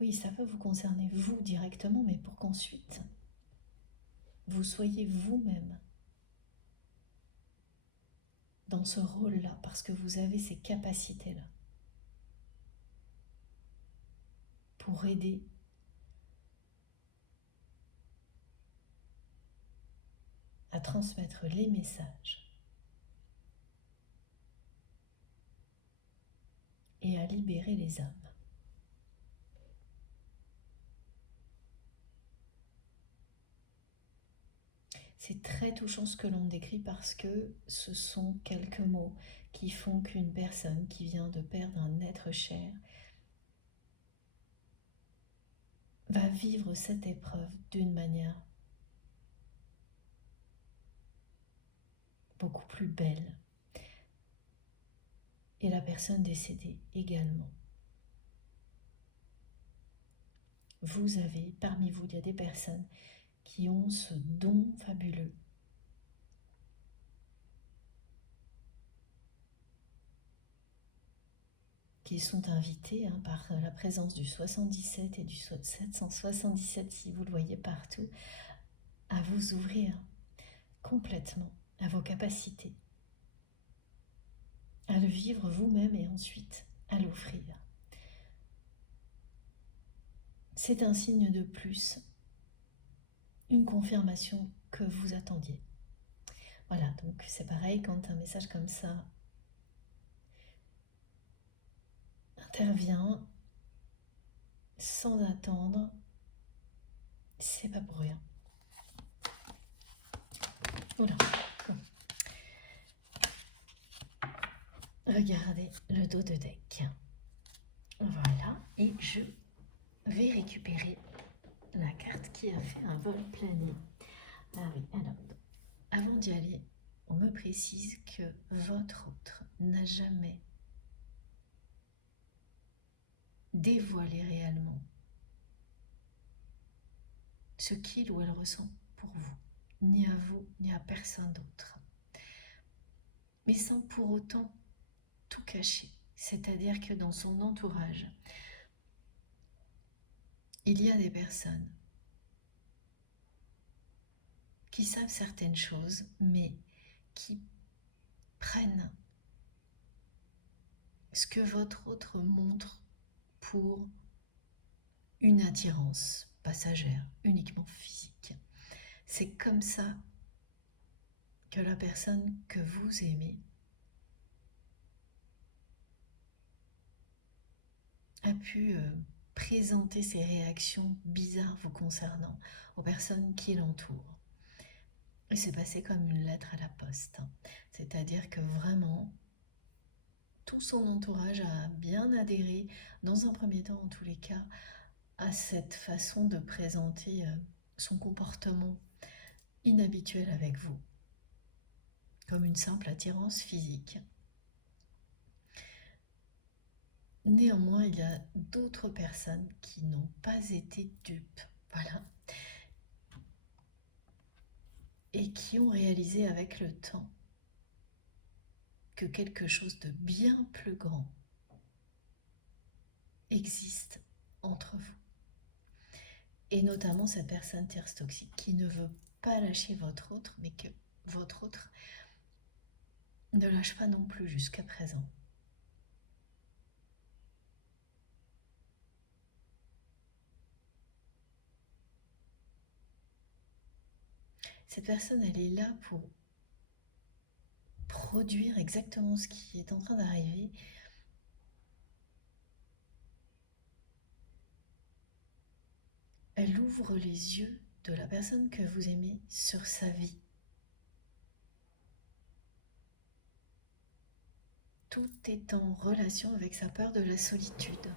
Oui, ça peut vous concerner vous directement, mais pour qu'ensuite vous soyez vous-même dans ce rôle-là, parce que vous avez ces capacités-là pour aider à transmettre les messages et à libérer les âmes. C'est très touchant ce que l'on décrit parce que ce sont quelques mots qui font qu'une personne qui vient de perdre un être cher va vivre cette épreuve d'une manière beaucoup plus belle. Et la personne décédée également. Vous avez, parmi vous, il y a des personnes qui ont ce don fabuleux qui sont invités par la présence du 77 et du 777, si vous le voyez partout, à vous ouvrir complètement à vos capacités, à le vivre vous-même et ensuite à l'offrir. C'est un signe de plus, une confirmation que vous attendiez. Voilà, donc c'est pareil quand un message comme ça intervient sans attendre, c'est pas pour rien. Oula. Regardez le dos de deck. Voilà, et je vais récupérer la carte qui a fait un vol plané. Ah oui, alors, avant d'y aller, on me précise que votre autre n'a jamais dévoilé réellement ce qu'il ou elle ressent pour vous, ni à vous, ni à personne d'autre. Mais sans pour autant tout cacher. C'est-à-dire que dans son entourage, il y a des personnes qui savent certaines choses, mais qui prennent ce que votre autre montre pour une attirance passagère, uniquement physique. C'est comme ça que la personne que vous aimez a pu présenter ses réactions bizarres vous concernant aux personnes qui l'entourent. Et c'est passé comme une lettre à la poste. C'est-à-dire que vraiment, tout son entourage a bien adhéré, dans un premier temps en tous les cas, à cette façon de présenter son comportement inhabituel avec vous, comme une simple attirance physique. Néanmoins, il y a d'autres personnes qui n'ont pas été dupes, voilà, et qui ont réalisé avec le temps que quelque chose de bien plus grand existe entre vous. Et notamment cette personne tierce toxique qui ne veut pas lâcher votre autre, mais que votre autre ne lâche pas non plus jusqu'à présent. Cette personne, elle est là pour produire exactement ce qui est en train d'arriver. Elle ouvre les yeux de la personne que vous aimez sur sa vie. Tout est en relation avec sa peur de la solitude.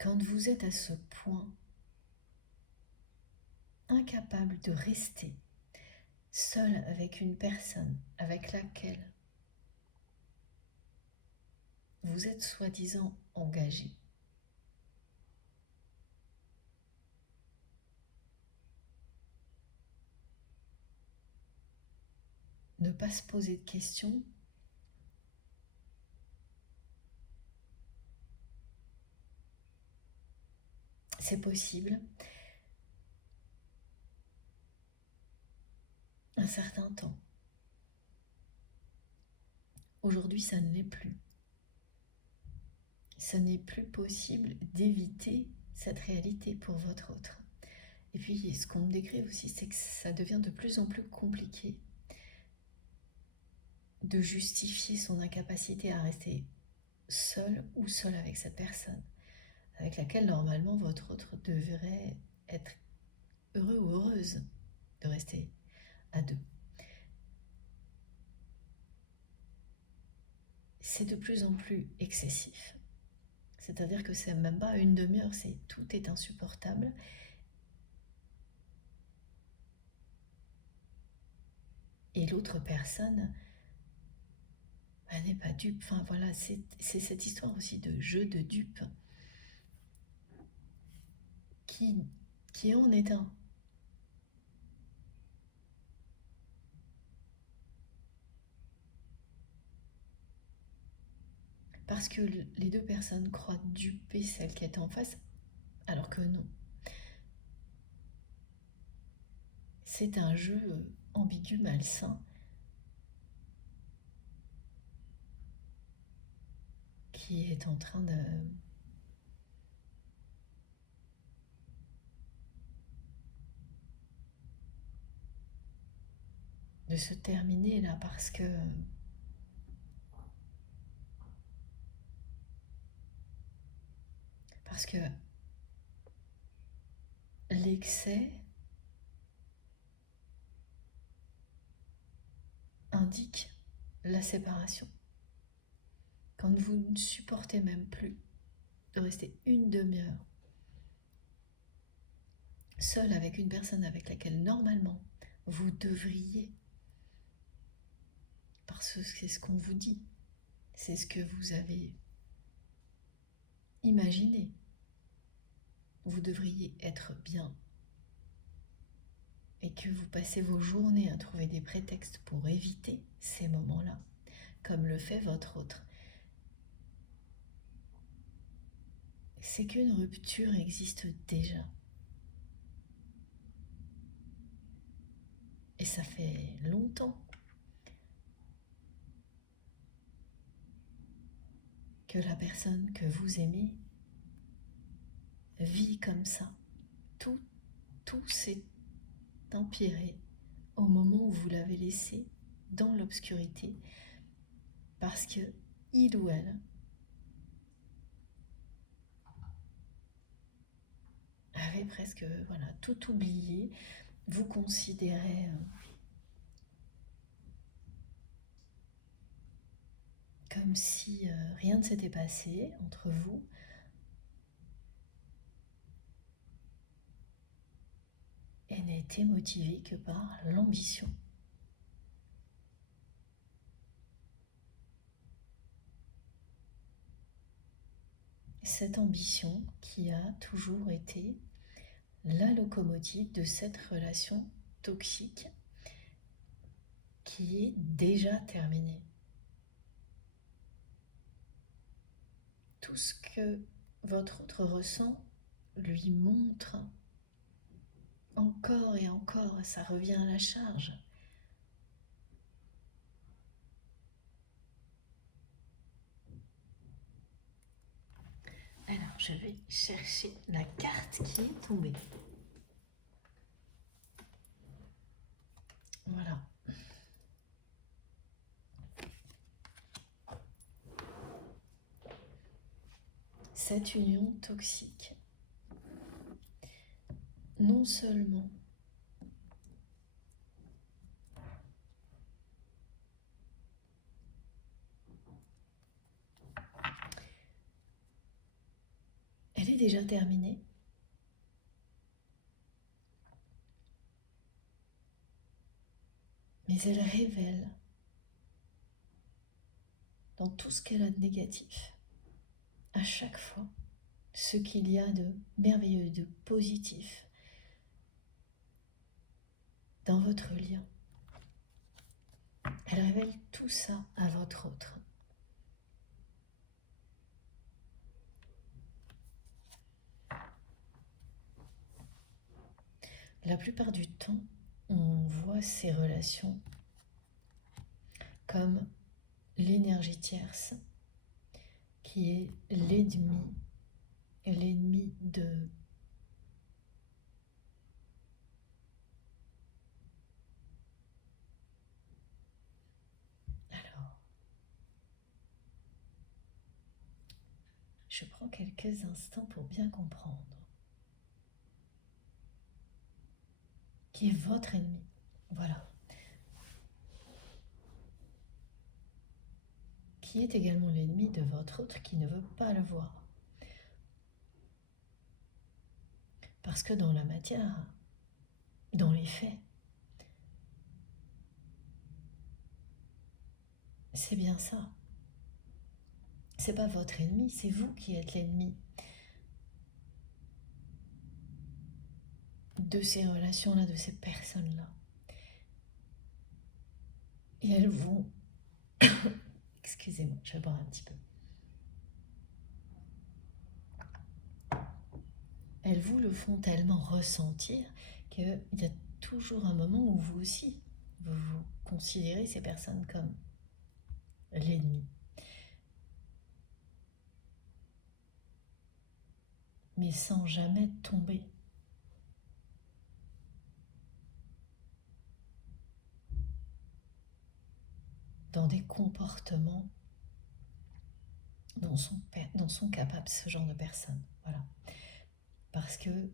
Quand vous êtes à ce point, incapable de rester seul avec une personne avec laquelle vous êtes soi-disant engagé, ne pas se poser de questions, c'est possible. Un certain temps. Aujourd'hui, ça ne l'est plus. Ça n'est plus possible d'éviter cette réalité pour votre autre. Et puis, ce qu'on me décrit aussi, c'est que ça devient de plus en plus compliqué de justifier son incapacité à rester seul ou seul avec cette personne, avec laquelle normalement votre autre devrait être heureux ou heureuse de rester à deux. C'est de plus en plus excessif. C'est-à-dire que c'est même pas une demi-heure, c'est tout est insupportable. Et l'autre personne n'est pas dupe. Enfin voilà, c'est cette histoire aussi de jeu de dupe qui en est un. Parce que les deux personnes croient duper celle qui est en face, alors que non. C'est un jeu ambigu, malsain, qui est en train de se terminer là, parce que Parce que l'excès indique la séparation. Quand vous ne supportez même plus de rester une demi-heure seul avec une personne avec laquelle normalement vous devriez, parce que c'est ce qu'on vous dit, c'est ce que vous avez imaginé, vous devriez être bien, et que vous passez vos journées à trouver des prétextes pour éviter ces moments-là, comme le fait votre autre, c'est qu'une rupture existe déjà. Et ça fait longtemps que la personne que vous aimez vit comme ça. Tout s'est empiré au moment où vous l'avez laissé dans l'obscurité parce que il ou elle avait presque tout oublié, vous considérait comme si rien ne s'était passé entre vous. Et n'était motivé que par l'ambition. Cette ambition qui a toujours été la locomotive de cette relation toxique qui est déjà terminée. Tout ce que votre autre ressent lui montre encore et encore, ça revient à la charge. Alors, je vais chercher la carte qui est tombée. Voilà. Cette union toxique, non seulement elle est déjà terminée, mais elle révèle dans tout ce qu'elle a de négatif, à chaque fois, ce qu'il y a de merveilleux et de positif dans votre lien. Elle révèle tout ça à votre autre. La plupart du temps, on voit ces relations comme l'énergie tierce, qui est l'ennemi de alors, je prends quelques instants pour bien comprendre qui est votre ennemi. Voilà. Qui est également l'ennemi de votre autre qui ne veut pas le voir. Parce que dans la matière, dans les faits, c'est bien ça. C'est pas votre ennemi, c'est vous qui êtes l'ennemi de ces relations-là, de ces personnes-là. Et elles vont... Excusez-moi, je vais boire un petit peu. Elles vous le font tellement ressentir qu'il y a toujours un moment où vous aussi, vous considérez ces personnes comme l'ennemi. Mais sans jamais tomber dans des comportements dont sont capables ce genre de personnes. Voilà. Parce que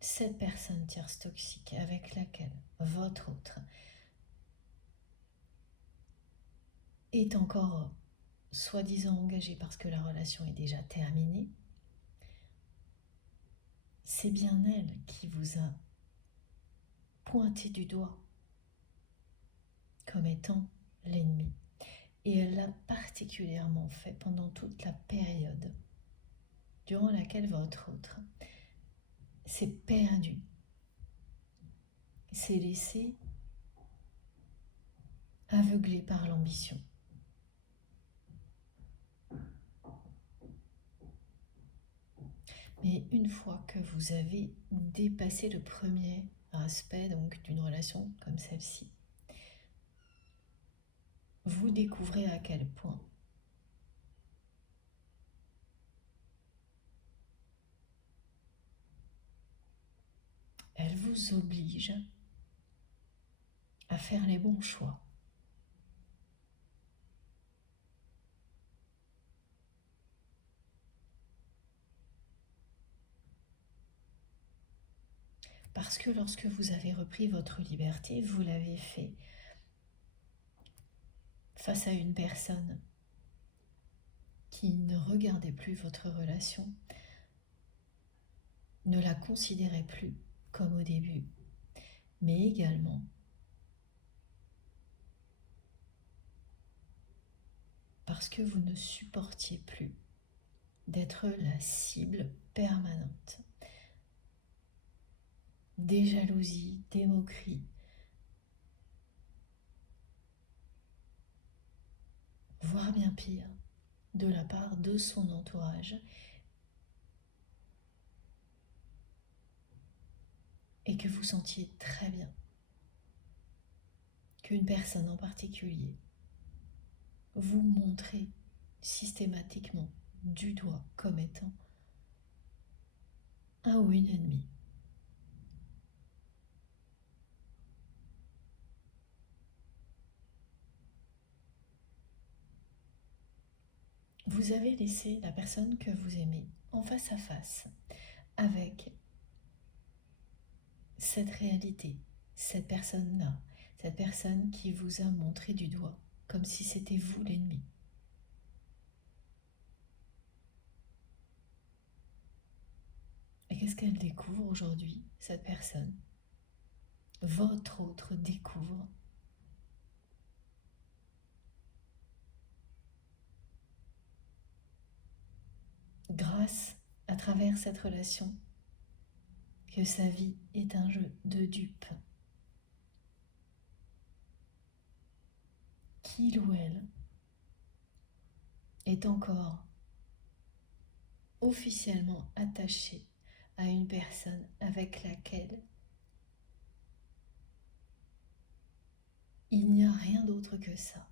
cette personne tierce toxique avec laquelle votre autre est encore soi-disant engagée parce que la relation est déjà terminée, c'est bien elle qui vous a pointé du doigt comme étant l'ennemi. Et elle l'a particulièrement fait pendant toute la période durant laquelle votre autre s'est perdu, s'est laissé aveugler par l'ambition. Mais une fois que vous avez dépassé le premier aspect donc d'une relation comme celle-ci, vous découvrez à quel point elle vous oblige à faire les bons choix. Parce que lorsque vous avez repris votre liberté, vous l'avez fait face à une personne qui ne regardait plus votre relation, ne la considérait plus comme au début, mais également parce que vous ne supportiez plus d'être la cible permanente des jalousies, des moqueries, voire bien pire, de la part de son entourage, et que vous sentiez très bien qu'une personne en particulier vous montrait systématiquement du doigt comme étant un ou une ennemie. Vous avez laissé la personne que vous aimez en face à face avec cette réalité, cette personne-là, cette personne qui vous a montré du doigt comme si c'était vous l'ennemi. Et qu'est-ce qu'elle découvre aujourd'hui, cette personne? Votre autre découvre grâce à travers cette relation que sa vie est un jeu de dupes. Qu'il ou elle est encore officiellement attaché à une personne avec laquelle il n'y a rien d'autre que ça,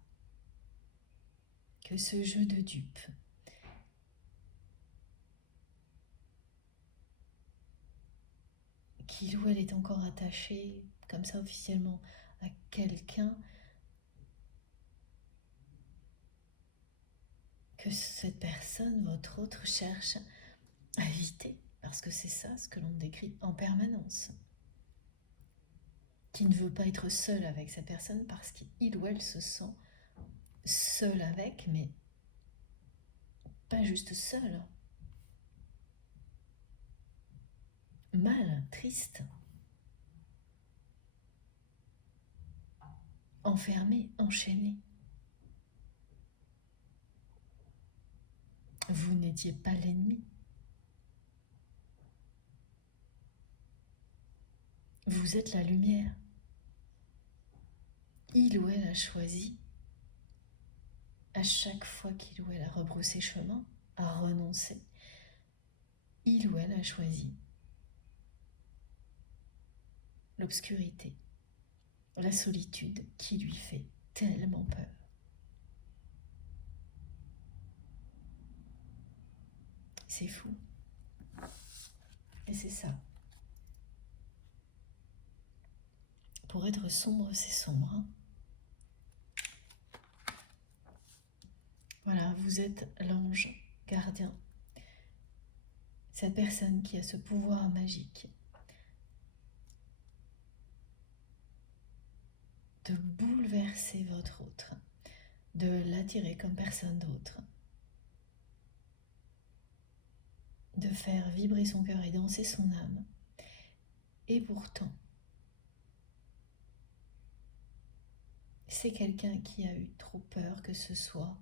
que ce jeu de dupes. Qu'il ou elle est encore attaché comme ça officiellement à quelqu'un que cette personne, votre autre, cherche à éviter, parce que c'est ça ce que l'on décrit en permanence. Qui ne veut pas être seul avec cette personne parce qu'il ou elle se sent seul avec, mais pas juste seul. Mal, triste, enfermé, enchaîné. Vous n'étiez pas l'ennemi. Vous êtes la lumière. Il ou elle a choisi, à chaque fois qu'il ou elle a rebroussé chemin, a renoncé. Il ou elle a choisi l'obscurité, la solitude qui lui fait tellement peur. C'est fou. Et c'est ça. Pour être sombre, c'est sombre. Voilà, vous êtes l'ange gardien. Cette personne qui a ce pouvoir magique de bouleverser votre autre, de l'attirer comme personne d'autre, de faire vibrer son cœur et danser son âme. Et pourtant, c'est quelqu'un qui a eu trop peur que ce soit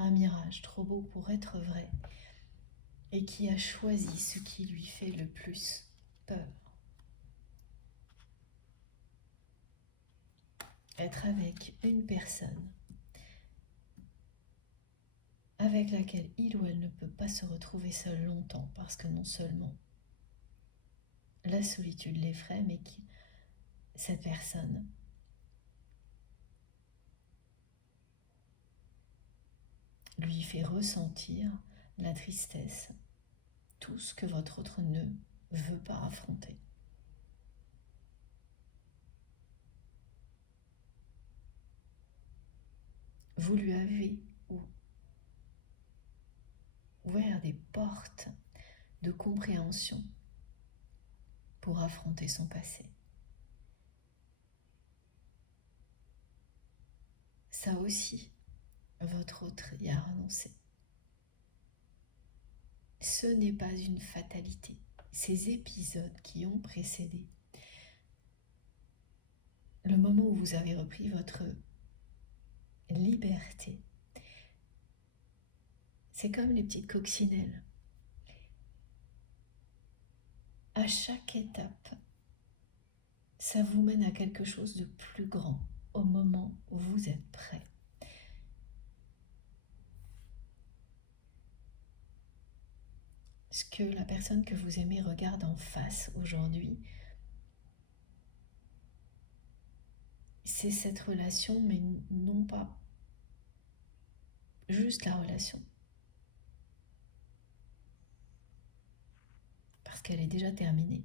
un mirage trop beau pour être vrai et qui a choisi ce qui lui fait le plus peur. Être avec une personne avec laquelle il ou elle ne peut pas se retrouver seul longtemps parce que non seulement la solitude l'effraie, mais que cette personne lui fait ressentir la tristesse, tout ce que votre autre ne veut pas affronter. Vous lui avez ouvert des portes de compréhension pour affronter son passé. Ça aussi, votre autre y a renoncé. Ce n'est pas une fatalité. Ces épisodes qui ont précédé le moment où vous avez repris votre liberté, c'est comme les petites coccinelles. À chaque étape, ça vous mène à quelque chose de plus grand au moment où vous êtes prêt. Ce que la personne que vous aimez regarde en face aujourd'hui, c'est cette relation, mais non pas juste la relation. Parce qu'elle est déjà terminée.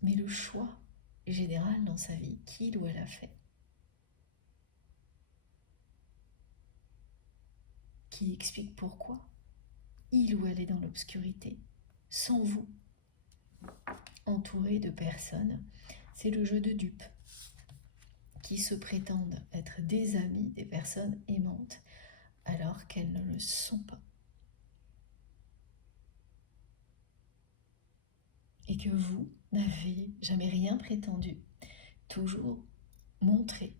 Mais le choix général dans sa vie qu'il ou elle a fait, qui explique pourquoi il ou elle est dans l'obscurité, sans vous, entouré de personnes, c'est le jeu de dupes qui se prétendent être des amis, des personnes aimantes, alors qu'elles ne le sont pas. Et que vous n'avez jamais rien prétendu, toujours montré.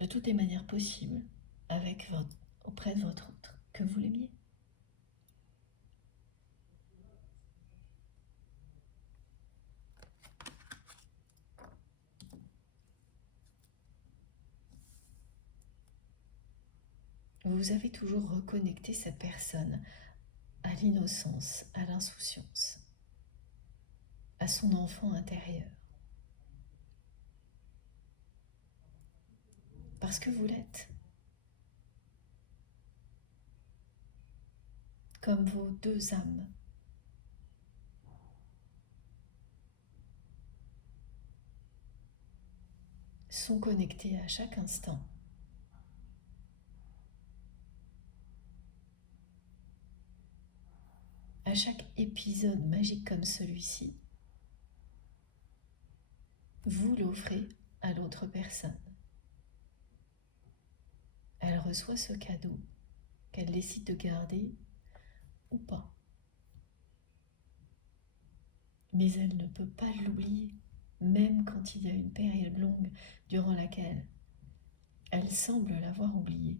De toutes les manières possibles, auprès de votre autre, que vous l'aimiez. Vous avez toujours reconnecté cette personne à l'innocence, à l'insouciance, à son enfant intérieur. Parce que vous l'êtes. Comme vos deux âmes. Sont connectées à chaque instant. À chaque épisode magique comme celui-ci, vous l'offrez à l'autre personne. Elle reçoit ce cadeau qu'elle décide de garder ou pas. Mais elle ne peut pas l'oublier, même quand il y a une période longue durant laquelle elle semble l'avoir oublié.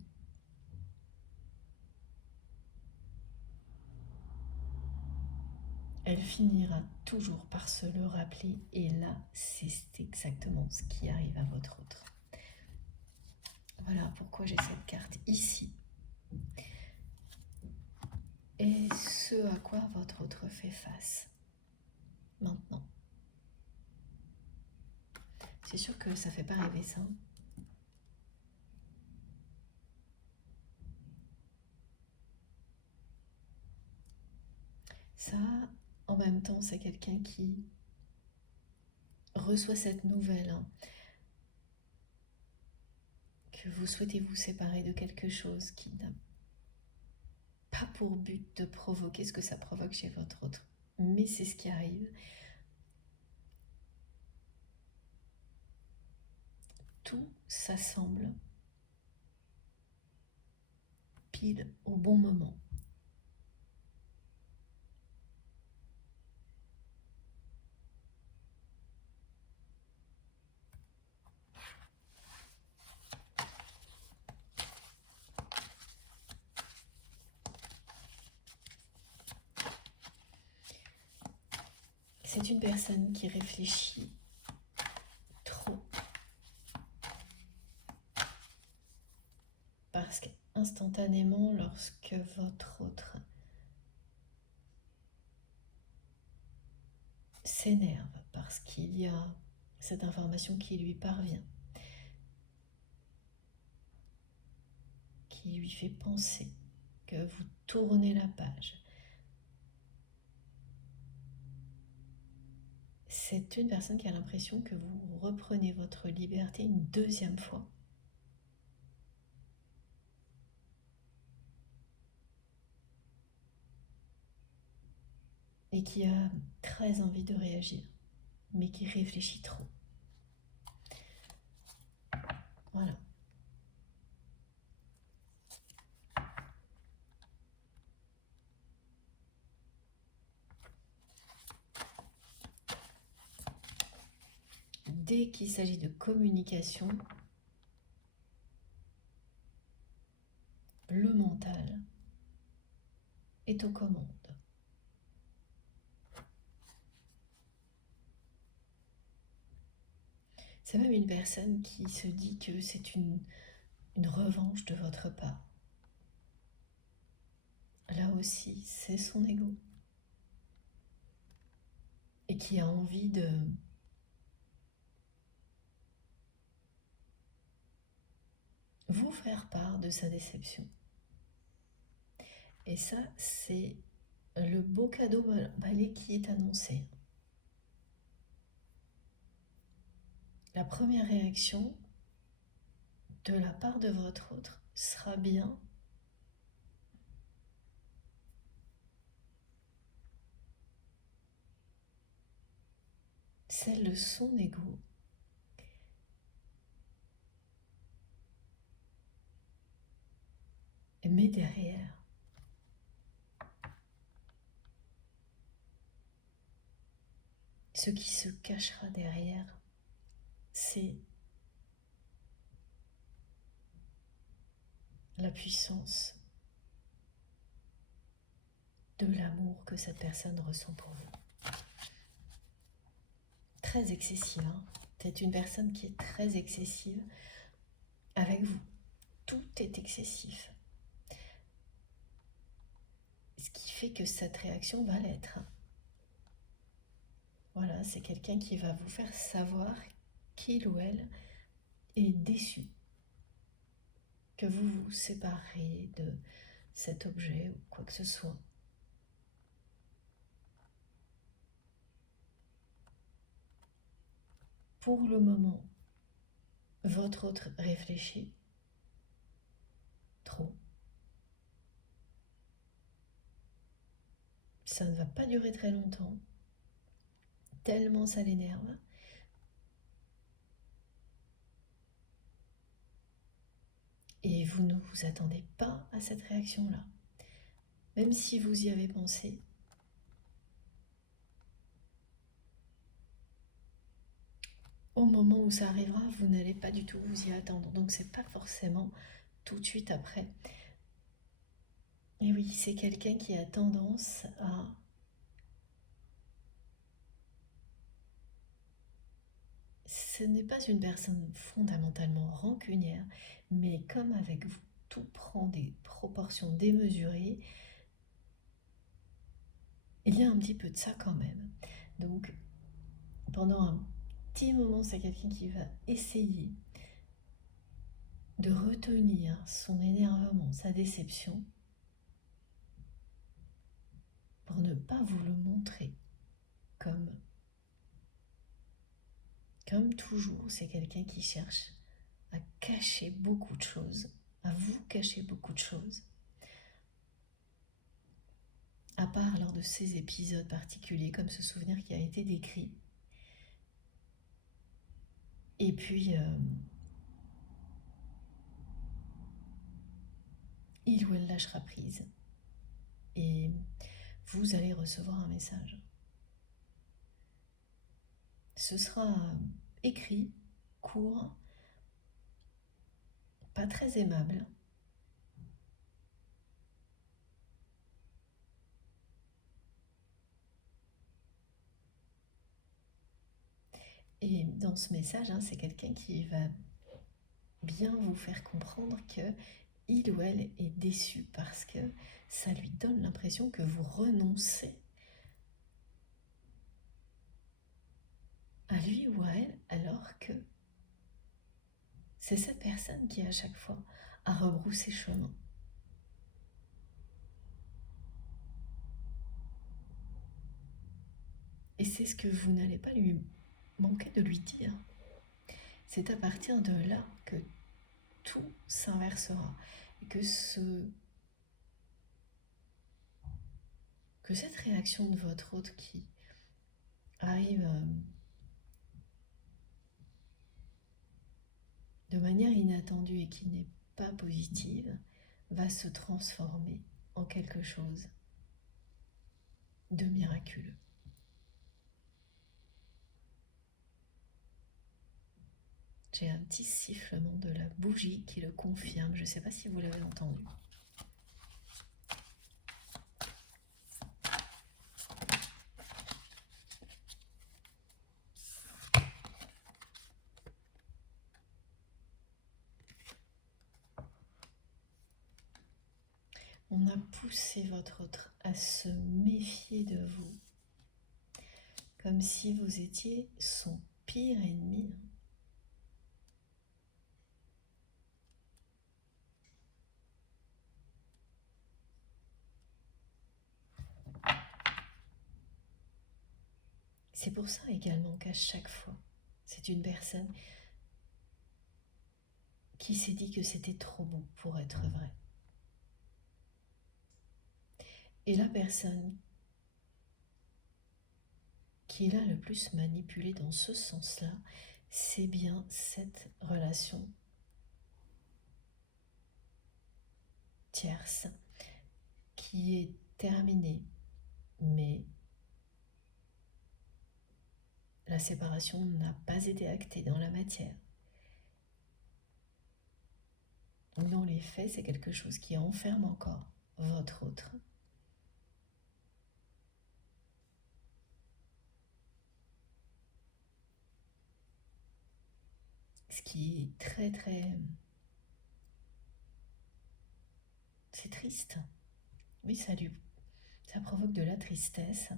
Elle finira toujours par se le rappeler, et là, c'est exactement ce qui arrive à votre autre. Voilà pourquoi j'ai cette carte ici. Et ce à quoi votre autre fait face maintenant. C'est sûr que ça fait pas rêver ça. c'est quelqu'un qui reçoit cette nouvelle, hein, que vous souhaitez vous séparer de quelque chose qui n'a pas pour but de provoquer ce que ça provoque chez votre autre. Mais c'est ce qui arrive. Tout s'assemble pile au bon moment. C'est une personne qui réfléchit trop. Parce qu'instantanément, lorsque votre autre s'énerve, parce qu'il y a cette information qui lui parvient, qui lui fait penser que vous tournez la page, c'est une personne qui a l'impression que vous reprenez votre liberté une deuxième fois. Et qui a très envie de réagir, mais qui réfléchit trop. Voilà. Dès qu'il s'agit de communication, le mental est aux commandes. C'est même une personne qui se dit que c'est une revanche de votre part. Là aussi, c'est son ego. Et qui a envie de vous faire part de sa déception. Et ça, c'est le beau cadeau balai qui est annoncé. La première réaction de la part de votre autre sera bien celle de son ego. Mais derrière, ce qui se cachera derrière, c'est la puissance de l'amour que cette personne ressent pour vous. Très excessive, hein. C'est une personne qui est très excessive avec vous. Tout est excessif. Ce qui fait que cette réaction va l'être. Voilà, c'est quelqu'un qui va vous faire savoir qu'il ou elle est déçu que vous vous séparez de cet objet ou quoi que ce soit. Pour le moment, votre autre réfléchit trop. Ça ne va pas durer très longtemps, tellement ça l'énerve. Et vous ne vous attendez pas à cette réaction-là. Même si vous y avez pensé, au moment où ça arrivera, vous n'allez pas du tout vous y attendre. Donc c'est pas forcément tout de suite après. Et oui, c'est quelqu'un qui a tendance à ce n'est pas une personne fondamentalement rancunière, mais comme avec vous, tout prend des proportions démesurées, il y a un petit peu de ça quand même. Donc, pendant un petit moment, c'est quelqu'un qui va essayer de retenir son énervement, sa déception, pour ne pas vous le montrer. comme toujours, c'est quelqu'un qui cherche à cacher beaucoup de choses, à vous cacher beaucoup de choses, à part lors de ces épisodes particuliers, comme ce souvenir qui a été décrit. Et puis, il ou elle lâchera prise. Et vous allez recevoir un message. Ce sera écrit, court, pas très aimable. Et dans ce message, c'est quelqu'un qui va bien vous faire comprendre que il ou elle est déçu parce que ça lui donne l'impression que vous renoncez à lui ou à elle, alors que c'est cette personne qui à chaque fois a rebroussé chemin. Et c'est ce que vous n'allez pas lui manquer de lui dire. C'est à partir de là que tout s'inversera et que cette réaction de votre autre qui arrive de manière inattendue et qui n'est pas positive va se transformer en quelque chose de miraculeux. J'ai un petit sifflement de la bougie qui le confirme. Je ne sais pas si vous l'avez entendu. On a poussé votre autre à se méfier de vous, comme si vous étiez son pire ennemi. C'est pour ça également qu'à chaque fois, c'est une personne qui s'est dit que c'était trop beau pour être vrai. Et la personne qui l'a le plus manipulé dans ce sens-là, c'est bien cette relation tierce qui est terminée, mais la séparation n'a pas été actée dans la matière. Donc dans les faits, c'est quelque chose qui enferme encore votre autre. Ce qui est très très... C'est triste. Oui, ça provoque de la tristesse.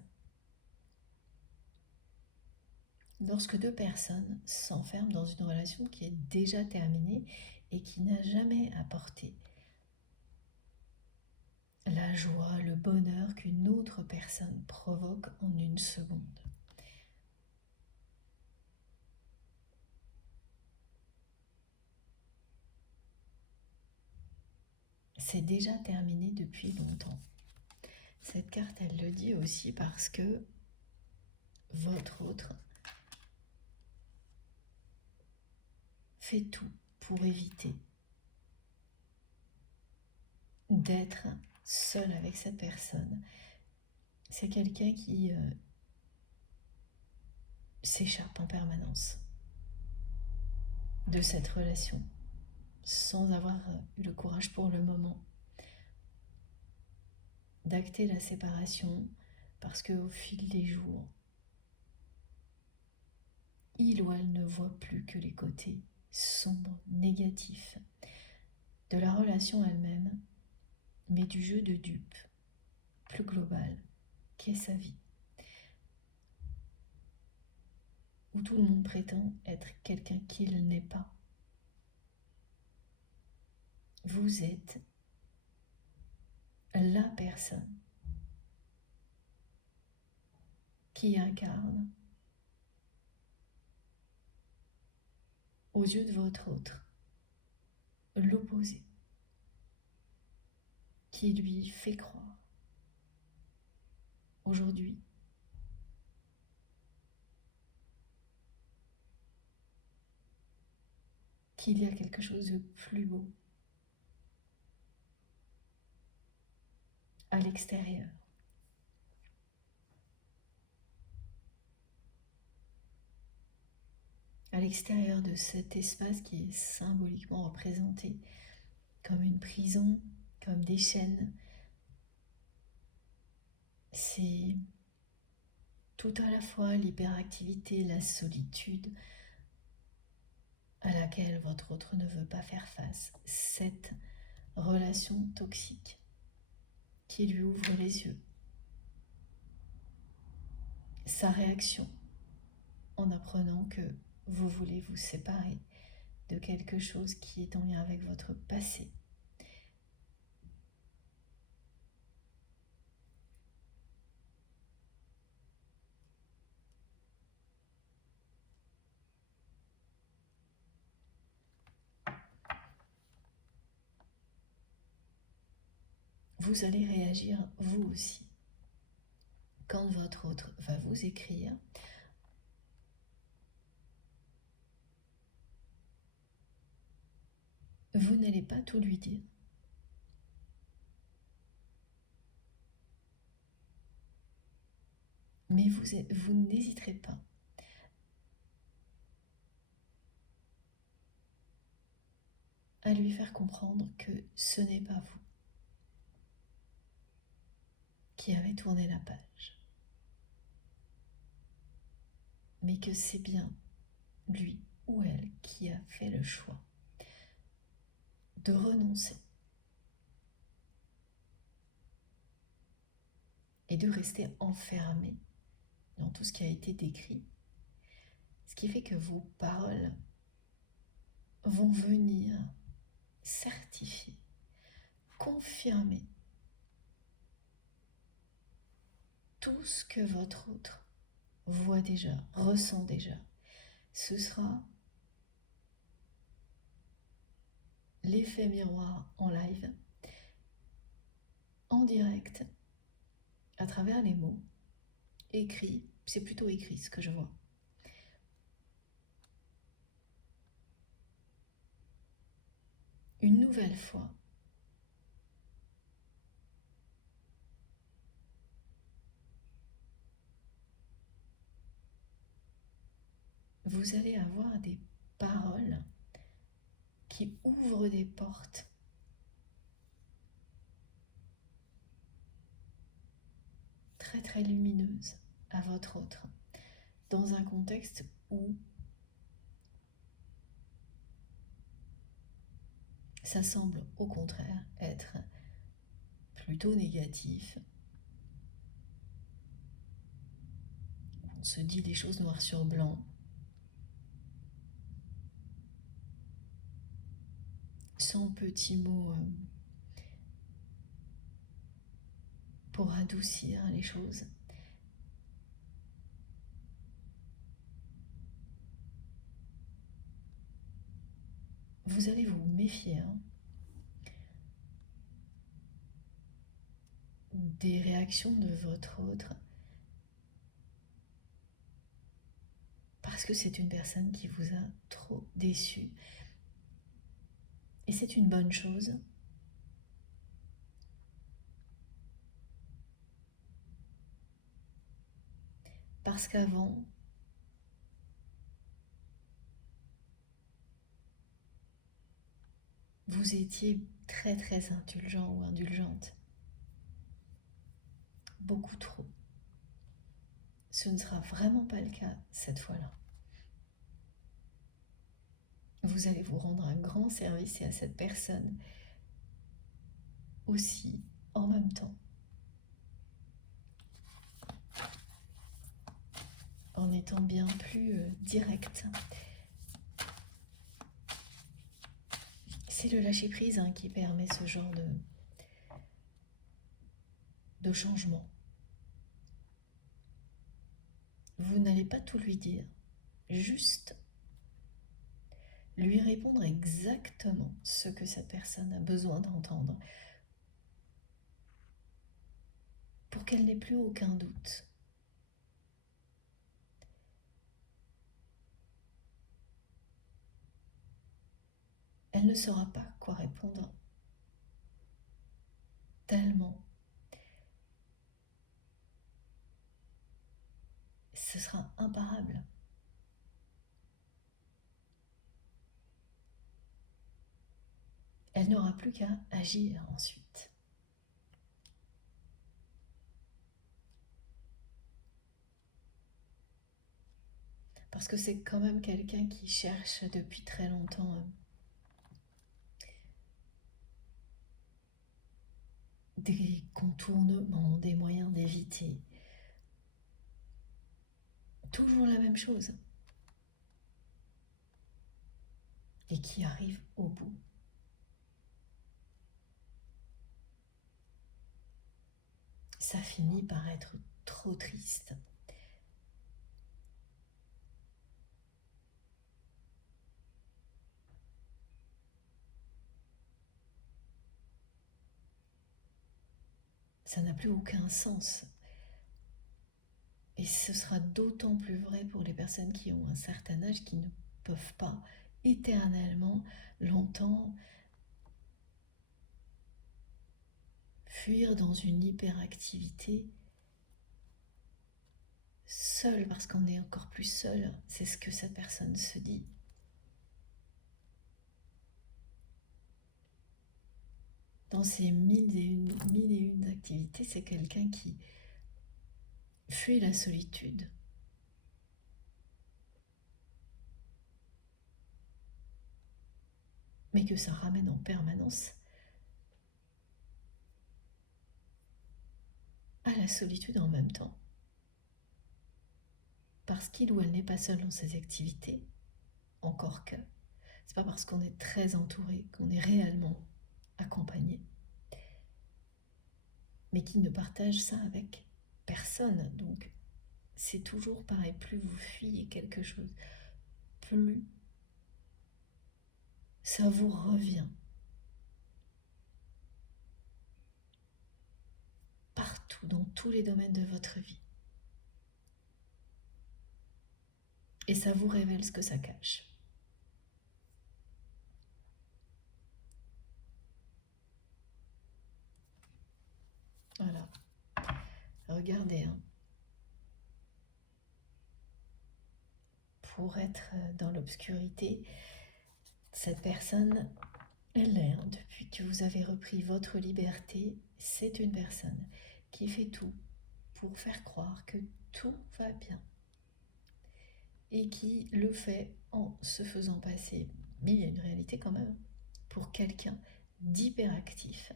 Lorsque deux personnes s'enferment dans une relation qui est déjà terminée et qui n'a jamais apporté la joie, le bonheur qu'une autre personne provoque en une seconde. C'est déjà terminé depuis longtemps. Cette carte, elle le dit aussi parce que votre autre fait tout pour éviter d'être seul avec cette personne. C'est quelqu'un qui s'échappe en permanence de cette relation sans avoir eu le courage pour le moment d'acter la séparation parce qu'au fil des jours, il ou elle ne voit plus que les côtés sombres, négatifs de la relation elle-même, mais du jeu de dupes plus global qu'est sa vie, où tout le monde prétend être quelqu'un qu'il n'est pas. Vous êtes la personne qui incarne aux yeux de votre autre l'opposé, qui lui fait croire aujourd'hui qu'il y a quelque chose de plus beau à l'extérieur. À l'extérieur de cet espace qui est symboliquement représenté comme une prison, comme des chaînes, c'est tout à la fois l'hyperactivité, la solitude à laquelle votre autre ne veut pas faire face, cette relation toxique qui lui ouvre les yeux, sa réaction en apprenant que vous voulez vous séparer de quelque chose qui est en lien avec votre passé. Vous allez réagir vous aussi. Quand votre autre va vous écrire, vous n'allez pas tout lui dire. Mais vous n'hésiterez pas à lui faire comprendre que ce n'est pas vous qui avez tourné la page, mais que c'est bien lui ou elle qui a fait le choix de renoncer et de rester enfermé dans tout ce qui a été décrit, ce qui fait que vos paroles vont venir certifier, confirmer tout ce que votre autre voit déjà, ressent déjà. Ce sera l'effet miroir en live, en direct, à travers les mots, écrits, c'est plutôt écrit ce que je vois. Une nouvelle fois, vous allez avoir des paroles qui ouvrent des portes très très lumineuses à votre autre, dans un contexte où ça semble au contraire être plutôt négatif. On se dit les choses noir sur blanc, sans petits mots pour adoucir les choses. Vous allez vous méfier des réactions de votre autre, parce que c'est une personne qui vous a trop déçu. Et c'est une bonne chose. Parce qu'avant, vous étiez très très indulgent ou indulgente. Beaucoup trop. Ce ne sera vraiment pas le cas cette fois-là. Vous allez vous rendre un grand service et à cette personne aussi en même temps. En étant bien plus direct. C'est le lâcher-prise qui permet ce genre de changement. vous n'allez pas tout lui dire, juste lui répondre exactement ce que cette personne a besoin d'entendre pour qu'elle n'ait plus aucun doute. Elle ne saura pas quoi répondre tellement ce sera imparable. Elle n'aura plus qu'à agir ensuite. Parce que c'est quand même quelqu'un qui cherche depuis très longtemps des contournements, des moyens d'éviter. Toujours la même chose. Et qui arrive au bout. Ça finit par être trop triste. Ça n'a plus aucun sens. Et ce sera d'autant plus vrai pour les personnes qui ont un certain âge, qui ne peuvent pas éternellement, longtemps, fuir dans une hyperactivité seul, parce qu'on est encore plus seul. C'est ce que cette personne se dit. Dans ces mille et une activités, c'est quelqu'un qui fuit la solitude. Mais que ça ramène en permanence à la solitude en même temps. Parce qu'il ou elle n'est pas seul dans ses activités, encore que, c'est pas parce qu'on est très entouré qu'on est réellement accompagné, mais qui ne partage ça avec personne. Donc c'est toujours pareil, plus vous fuyez quelque chose, plus ça vous revient. Partout, dans tous les domaines de votre vie. Et ça vous révèle ce que ça cache. Voilà. Regardez, hein. Pour être dans l'obscurité, cette personne, elle est, hein, depuis que vous avez repris votre liberté, c'est une personne qui fait tout pour faire croire que tout va bien. Et qui le fait en se faisant passer, mais il y a une réalité quand même, pour quelqu'un d'hyperactif.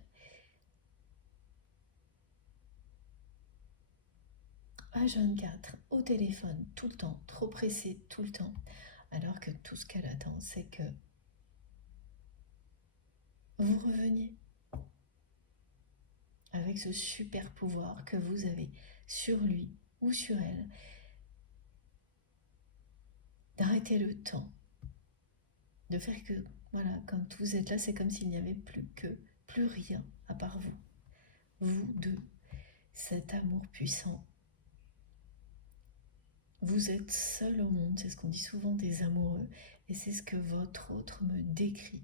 H24, au téléphone, tout le temps, trop pressé tout le temps, alors que tout ce qu'elle attend, c'est que vous reveniez avec ce super pouvoir que vous avez sur lui ou sur elle, d'arrêter le temps, de faire que, voilà, quand vous êtes là, c'est comme s'il n'y avait plus rien à part vous. Vous deux, cet amour puissant. Vous êtes seul au monde, c'est ce qu'on dit souvent des amoureux, et c'est ce que votre autre me décrit.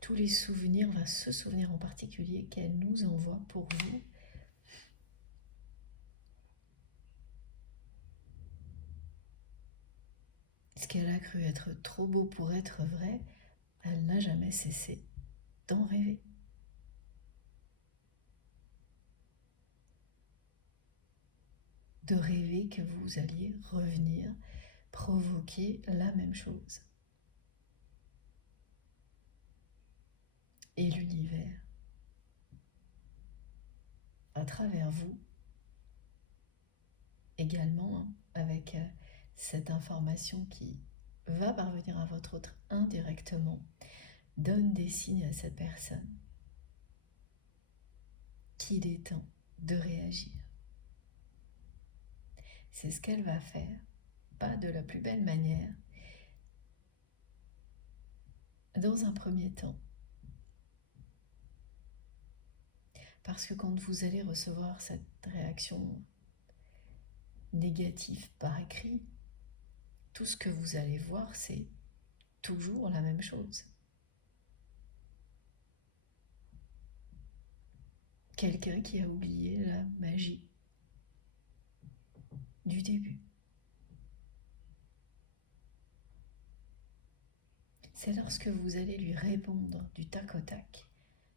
Tous les souvenirs, ce souvenir en particulier qu'elle nous envoie pour vous, ce qu'elle a cru être trop beau pour être vrai, elle n'a jamais cessé d'en rêver. De rêver que vous alliez revenir provoquer la même chose. Et l'univers, à travers vous, également, hein, avec cette information qui va parvenir à votre autre indirectement, donne des signes à cette personne qu'il est temps de réagir. C'est ce qu'elle va faire, pas de la plus belle manière, dans un premier temps. Parce que quand vous allez recevoir cette réaction négative par écrit, tout ce que vous allez voir, c'est toujours la même chose. Quelqu'un qui a oublié la magie du début. C'est lorsque vous allez lui répondre du tac au tac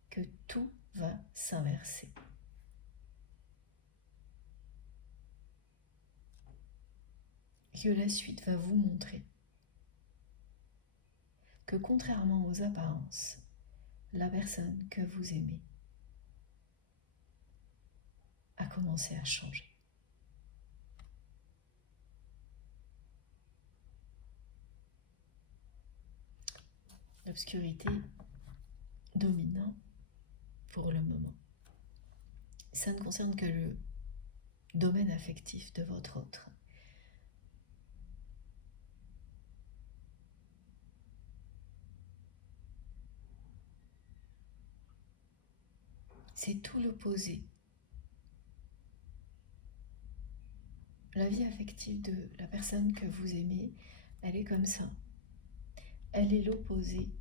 que tout va s'inverser. Que la suite va vous montrer que contrairement aux apparences, la personne que vous aimez a commencé à changer. L'obscurité domine pour le moment. Ça ne concerne que le domaine affectif de votre autre. C'est tout l'opposé. La vie affective de la personne que vous aimez, elle est comme ça. Elle est l'opposé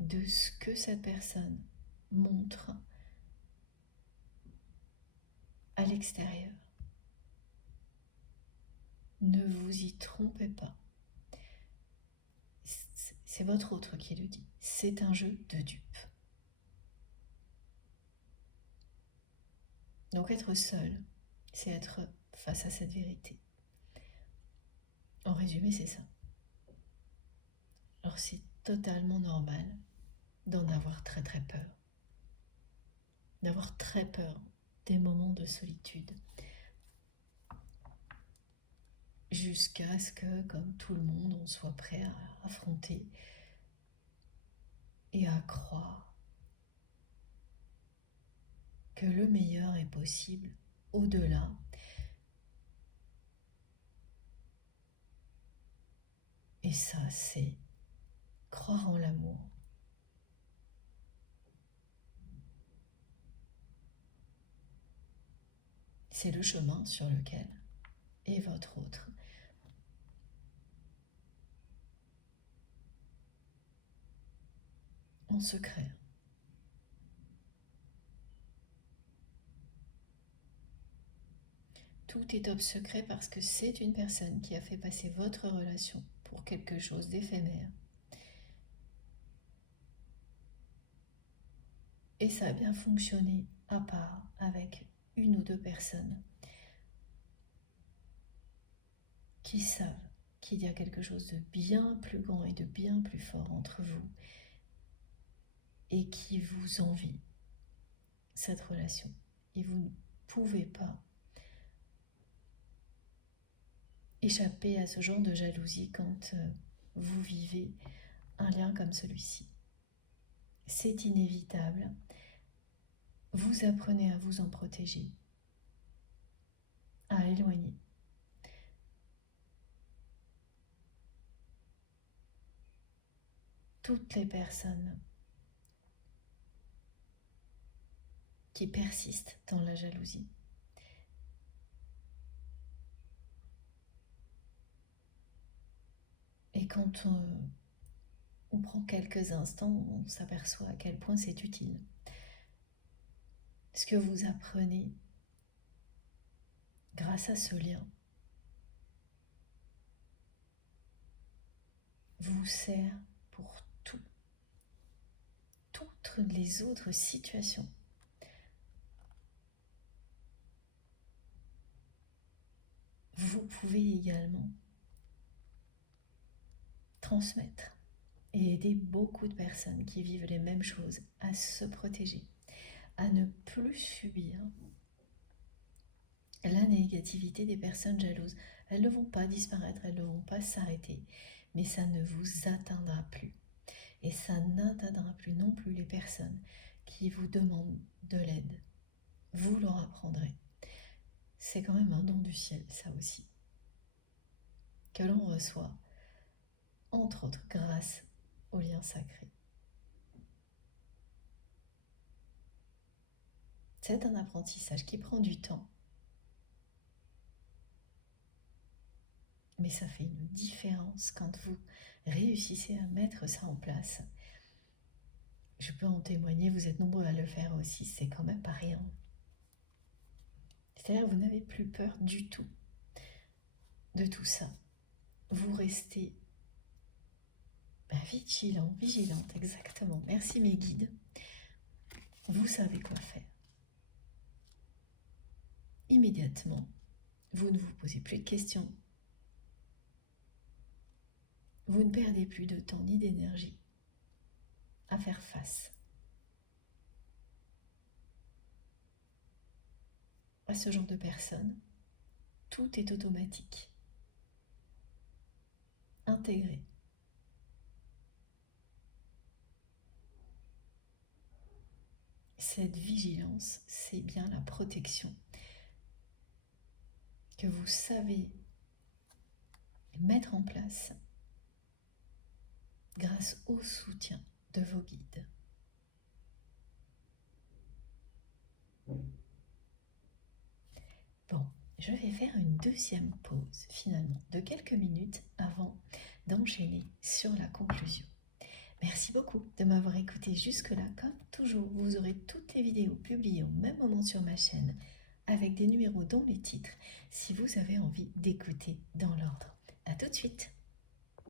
de ce que cette personne montre à l'extérieur. Ne vous y trompez pas. C'est votre autre qui le dit. C'est un jeu de dupes. Donc être seul, c'est être face à cette vérité. En résumé, c'est ça. Alors c'est totalement normal d'en avoir très très peur. D'avoir très peur des moments de solitude. Jusqu'à ce que, comme tout le monde, on soit prêt à affronter et à croire que le meilleur est possible au-delà. Et ça, c'est croire en l'amour. C'est le chemin sur lequel est votre autre. En secret. Tout est top secret parce que c'est une personne qui a fait passer votre relation pour quelque chose d'éphémère. Et ça a bien fonctionné à part avec une ou deux personnes qui savent qu'il y a quelque chose de bien plus grand et de bien plus fort entre vous et qui vous envient cette relation. Et vous ne pouvez pas échapper à ce genre de jalousie quand vous vivez un lien comme celui-ci. C'est inévitable. Vous apprenez à vous en protéger, à éloigner. Toutes les personnes qui persistent dans la jalousie. Et quand on prend quelques instants, on s'aperçoit à quel point c'est utile. Ce que vous apprenez grâce à ce lien vous sert pour tout. Toutes les autres situations. Vous pouvez également transmettre et aider beaucoup de personnes qui vivent les mêmes choses à se protéger, à ne plus subir la négativité des personnes jalouses. Elles ne vont pas disparaître, elles ne vont pas s'arrêter, mais ça ne vous atteindra plus. Et ça n'atteindra plus non plus les personnes qui vous demandent de l'aide, vous leur apprendrez. C'est quand même un don du ciel, ça aussi, que l'on reçoit, entre autres, grâce au lien sacré. C'est un apprentissage qui prend du temps, mais ça fait une différence quand vous réussissez à mettre ça en place. Je peux en témoigner, vous êtes nombreux à le faire aussi, c'est quand même pas rien. C'est-à-dire que vous n'avez plus peur du tout de tout ça. Vous restez vigilant, vigilante, exactement. Merci mes guides. Vous savez quoi faire. Immédiatement, vous ne vous posez plus de questions. Vous ne perdez plus de temps ni d'énergie à faire face à ce genre de personnes. Tout est automatique, intégré. Cette vigilance, c'est bien la protection que vous savez mettre en place grâce au soutien de vos guides. Bon, je vais faire une deuxième pause finalement de quelques minutes avant d'enchaîner sur la conclusion. Merci beaucoup de m'avoir écouté jusque-là. Comme toujours, vous aurez toutes les vidéos publiées au même moment sur ma chaîne avec des numéros dont les titres si vous avez envie d'écouter dans l'ordre. À tout de suite.